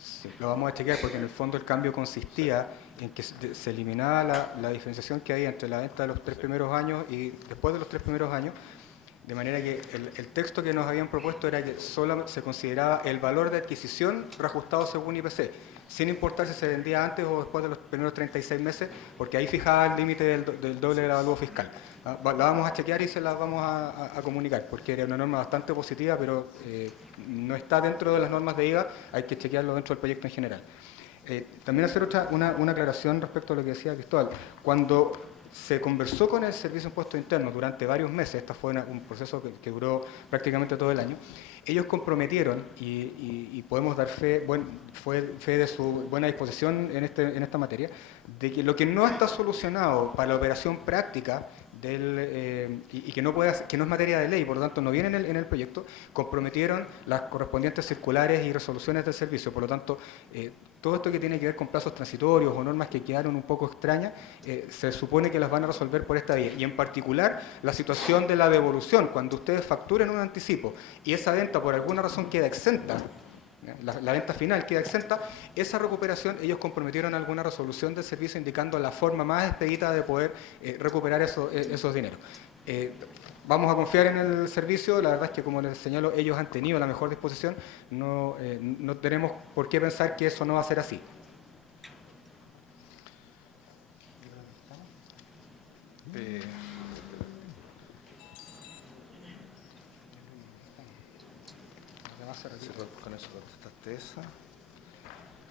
Sí, lo vamos a chequear porque en el fondo el cambio consistía en que se eliminaba la diferenciación que había entre la venta de los 3 primeros años y después de los 3 primeros años, de manera que el texto que nos habían propuesto era que solo se consideraba el valor de adquisición reajustado según IPC, sin importar si se vendía antes o después de los primeros 36 meses, porque ahí fijaba el límite del doble del avalúo fiscal. La vamos a chequear y se la vamos a comunicar, porque era una norma bastante positiva, pero no está dentro de las normas de IVA, hay que chequearlo dentro del proyecto en general. También hacer una aclaración respecto a lo que decía Cristóbal. Cuando se conversó con el Servicio de Impuestos Internos durante varios meses, este fue un proceso que duró prácticamente todo el año, ellos comprometieron, y podemos dar fe de su buena disposición en esta materia, de que lo que no está solucionado para la operación práctica y que no es materia de ley, por lo tanto no viene en el proyecto, comprometieron las correspondientes circulares y resoluciones del servicio. Por lo tanto, todo esto que tiene que ver con plazos transitorios o normas que quedaron un poco extrañas, se supone que las van a resolver por esta vía. Y en particular, la situación de la devolución, cuando ustedes facturen un anticipo y esa venta por alguna razón queda exenta, la venta final queda exenta, esa recuperación ellos comprometieron alguna resolución del servicio indicando la forma más expedita de poder recuperar esos dineros. Vamos a confiar en el servicio, la verdad es que como les señalo, ellos han tenido la mejor disposición, no tenemos por qué pensar que eso no va a ser así. Con eso contestaste esa.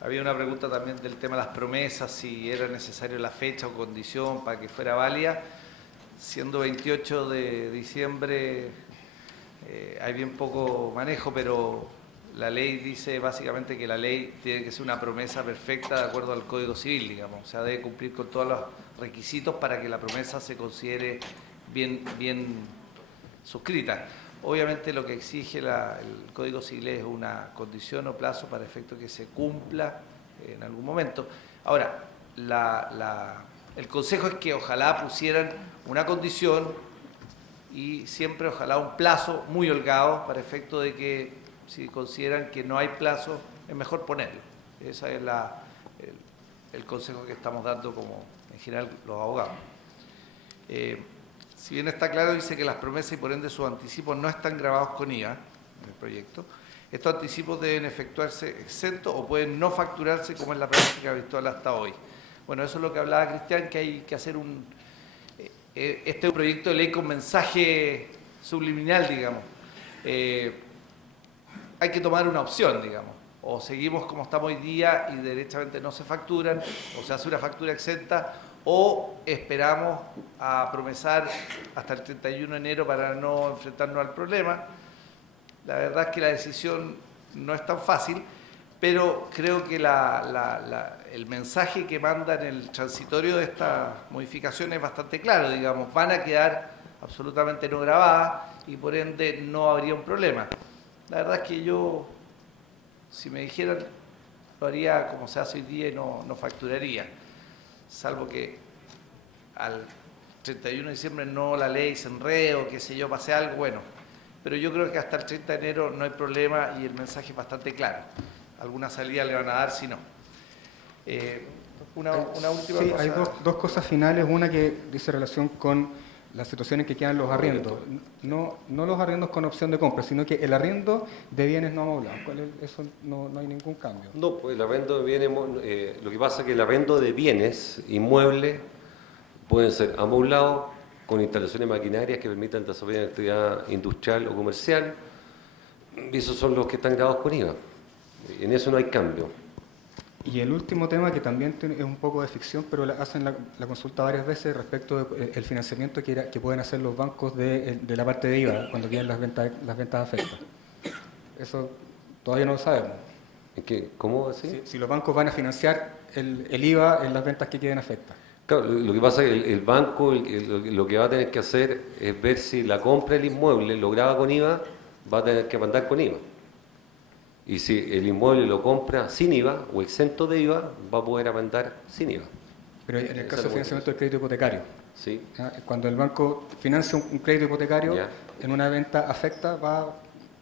Había una pregunta también del tema de las promesas, si era necesario la fecha o condición para que fuera válida. Siendo 28 de diciembre hay bien poco manejo, pero la ley dice básicamente que la ley tiene que ser una promesa perfecta de acuerdo al Código Civil, digamos. O sea, debe cumplir con todos los requisitos para que la promesa se considere bien suscrita. Obviamente lo que exige el Código Civil es una condición o plazo para efecto que se cumpla en algún momento. Ahora, el consejo es que ojalá pusieran una condición y siempre ojalá un plazo muy holgado para efecto de que si consideran que no hay plazo es mejor ponerlo. Ese es el consejo que estamos dando como en general los abogados. Si bien está claro, dice que las promesas y por ende sus anticipos no están grabados con IVA en el proyecto. Estos anticipos deben efectuarse exentos o pueden no facturarse como es la práctica habitual hasta hoy. Bueno, eso es lo que hablaba Cristian, que hay que hacer este es un proyecto de ley con mensaje subliminal, digamos. Hay que tomar una opción, digamos. O seguimos como estamos hoy día y derechamente no se facturan, o se hace una factura exenta, o esperamos a promesar hasta el 31 de enero para no enfrentarnos al problema. La verdad es que la decisión no es tan fácil, pero creo que el mensaje que manda en el transitorio de esta modificación es bastante claro, digamos, van a quedar absolutamente no grabadas y por ende no habría un problema. La verdad es que yo, si me dijeran, lo haría como se hace hoy día y no facturaría, salvo que al 31 de diciembre no la ley se enrede o qué sé yo, pase algo, bueno. Pero yo creo que hasta el 30 de enero no hay problema y el mensaje es bastante claro. Alguna salida le van a dar, si no. Una última sí, cosa. hay dos cosas finales. Una que dice relación con las situaciones que quedan los arriendos. No los arriendos con opción de compra, sino que el arriendo de bienes no amoblados. Eso no hay ningún cambio. No, pues el arrendo de bienes, lo que pasa es que el arrendo de bienes inmuebles pueden ser amoblados con instalaciones maquinarias que permitan desarrollar actividad industrial o comercial, y esos son los que están grabados con IVA. En eso no hay cambio. Y el último tema, que también es un poco de ficción, pero hacen la consulta varias veces respecto del financiamiento que pueden hacer los bancos de la parte de IVA cuando queden las ventas afectas. Eso todavía no lo sabemos. ¿Cómo así? Si los bancos van a financiar el IVA en las ventas que queden afectas. Claro, lo que pasa es que el banco lo que va a tener que hacer es ver si la compra del inmueble lo graba con IVA, va a tener que mandar con IVA. Y si el inmueble lo compra sin IVA o exento de IVA, va a poder mandar sin IVA. Pero en el caso de financiamiento del crédito hipotecario, ¿sí? Cuando el banco financia un crédito hipotecario, Ya. en una venta afecta,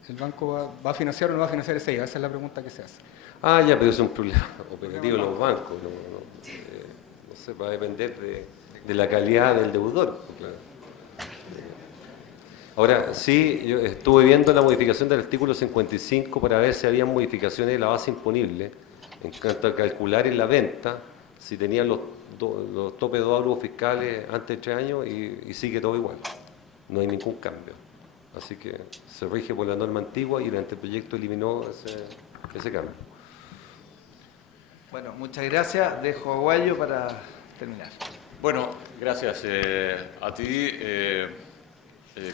el banco va a financiar o no va a financiar ese IVA. Esa es la pregunta que se hace. Ah, ya, pero es un problema operativo de los bancos. No sé, va a depender de la calidad del deudor. Claro. Ahora, sí, yo estuve viendo la modificación del artículo 55 para ver si había modificaciones de la base imponible en cuanto a calcular en la venta, si tenían los topes de deudos fiscales antes de 3 años y sigue todo igual. No hay ningún cambio. Así que se rige por la norma antigua y el anteproyecto eliminó ese cambio. Bueno, muchas gracias. Dejo a Guayo para terminar. Bueno, gracias a ti,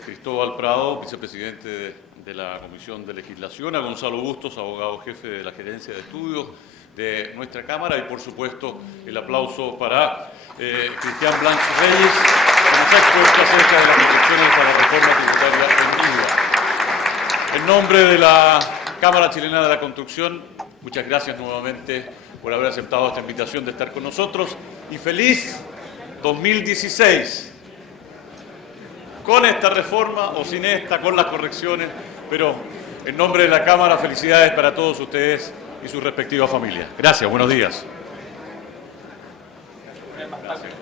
Cristóbal Prado, vicepresidente de la Comisión de Legislación, a Gonzalo Bustos, abogado jefe de la Gerencia de Estudios de nuestra Cámara, y por supuesto el aplauso para Cristian Blanch Reyes, que nos ha expuesto acerca de las proyecciones para la reforma tributaria en IVA. En nombre de la Cámara Chilena de la Construcción, muchas gracias nuevamente por haber aceptado esta invitación de estar con nosotros, y feliz 2016. Con esta reforma o sin esta, con las correcciones, pero en nombre de la Cámara, felicidades para todos ustedes y sus respectivas familias. Gracias, buenos días. Gracias.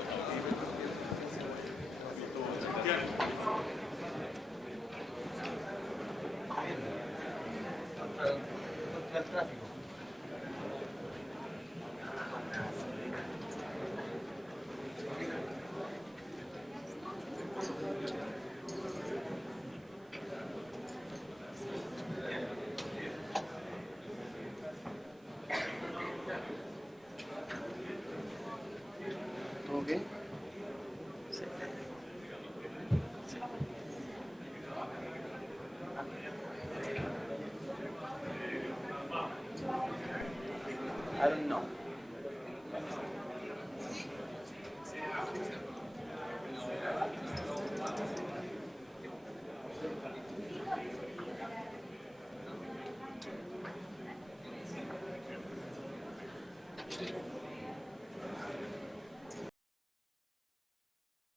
¿Todo bien? I don't know.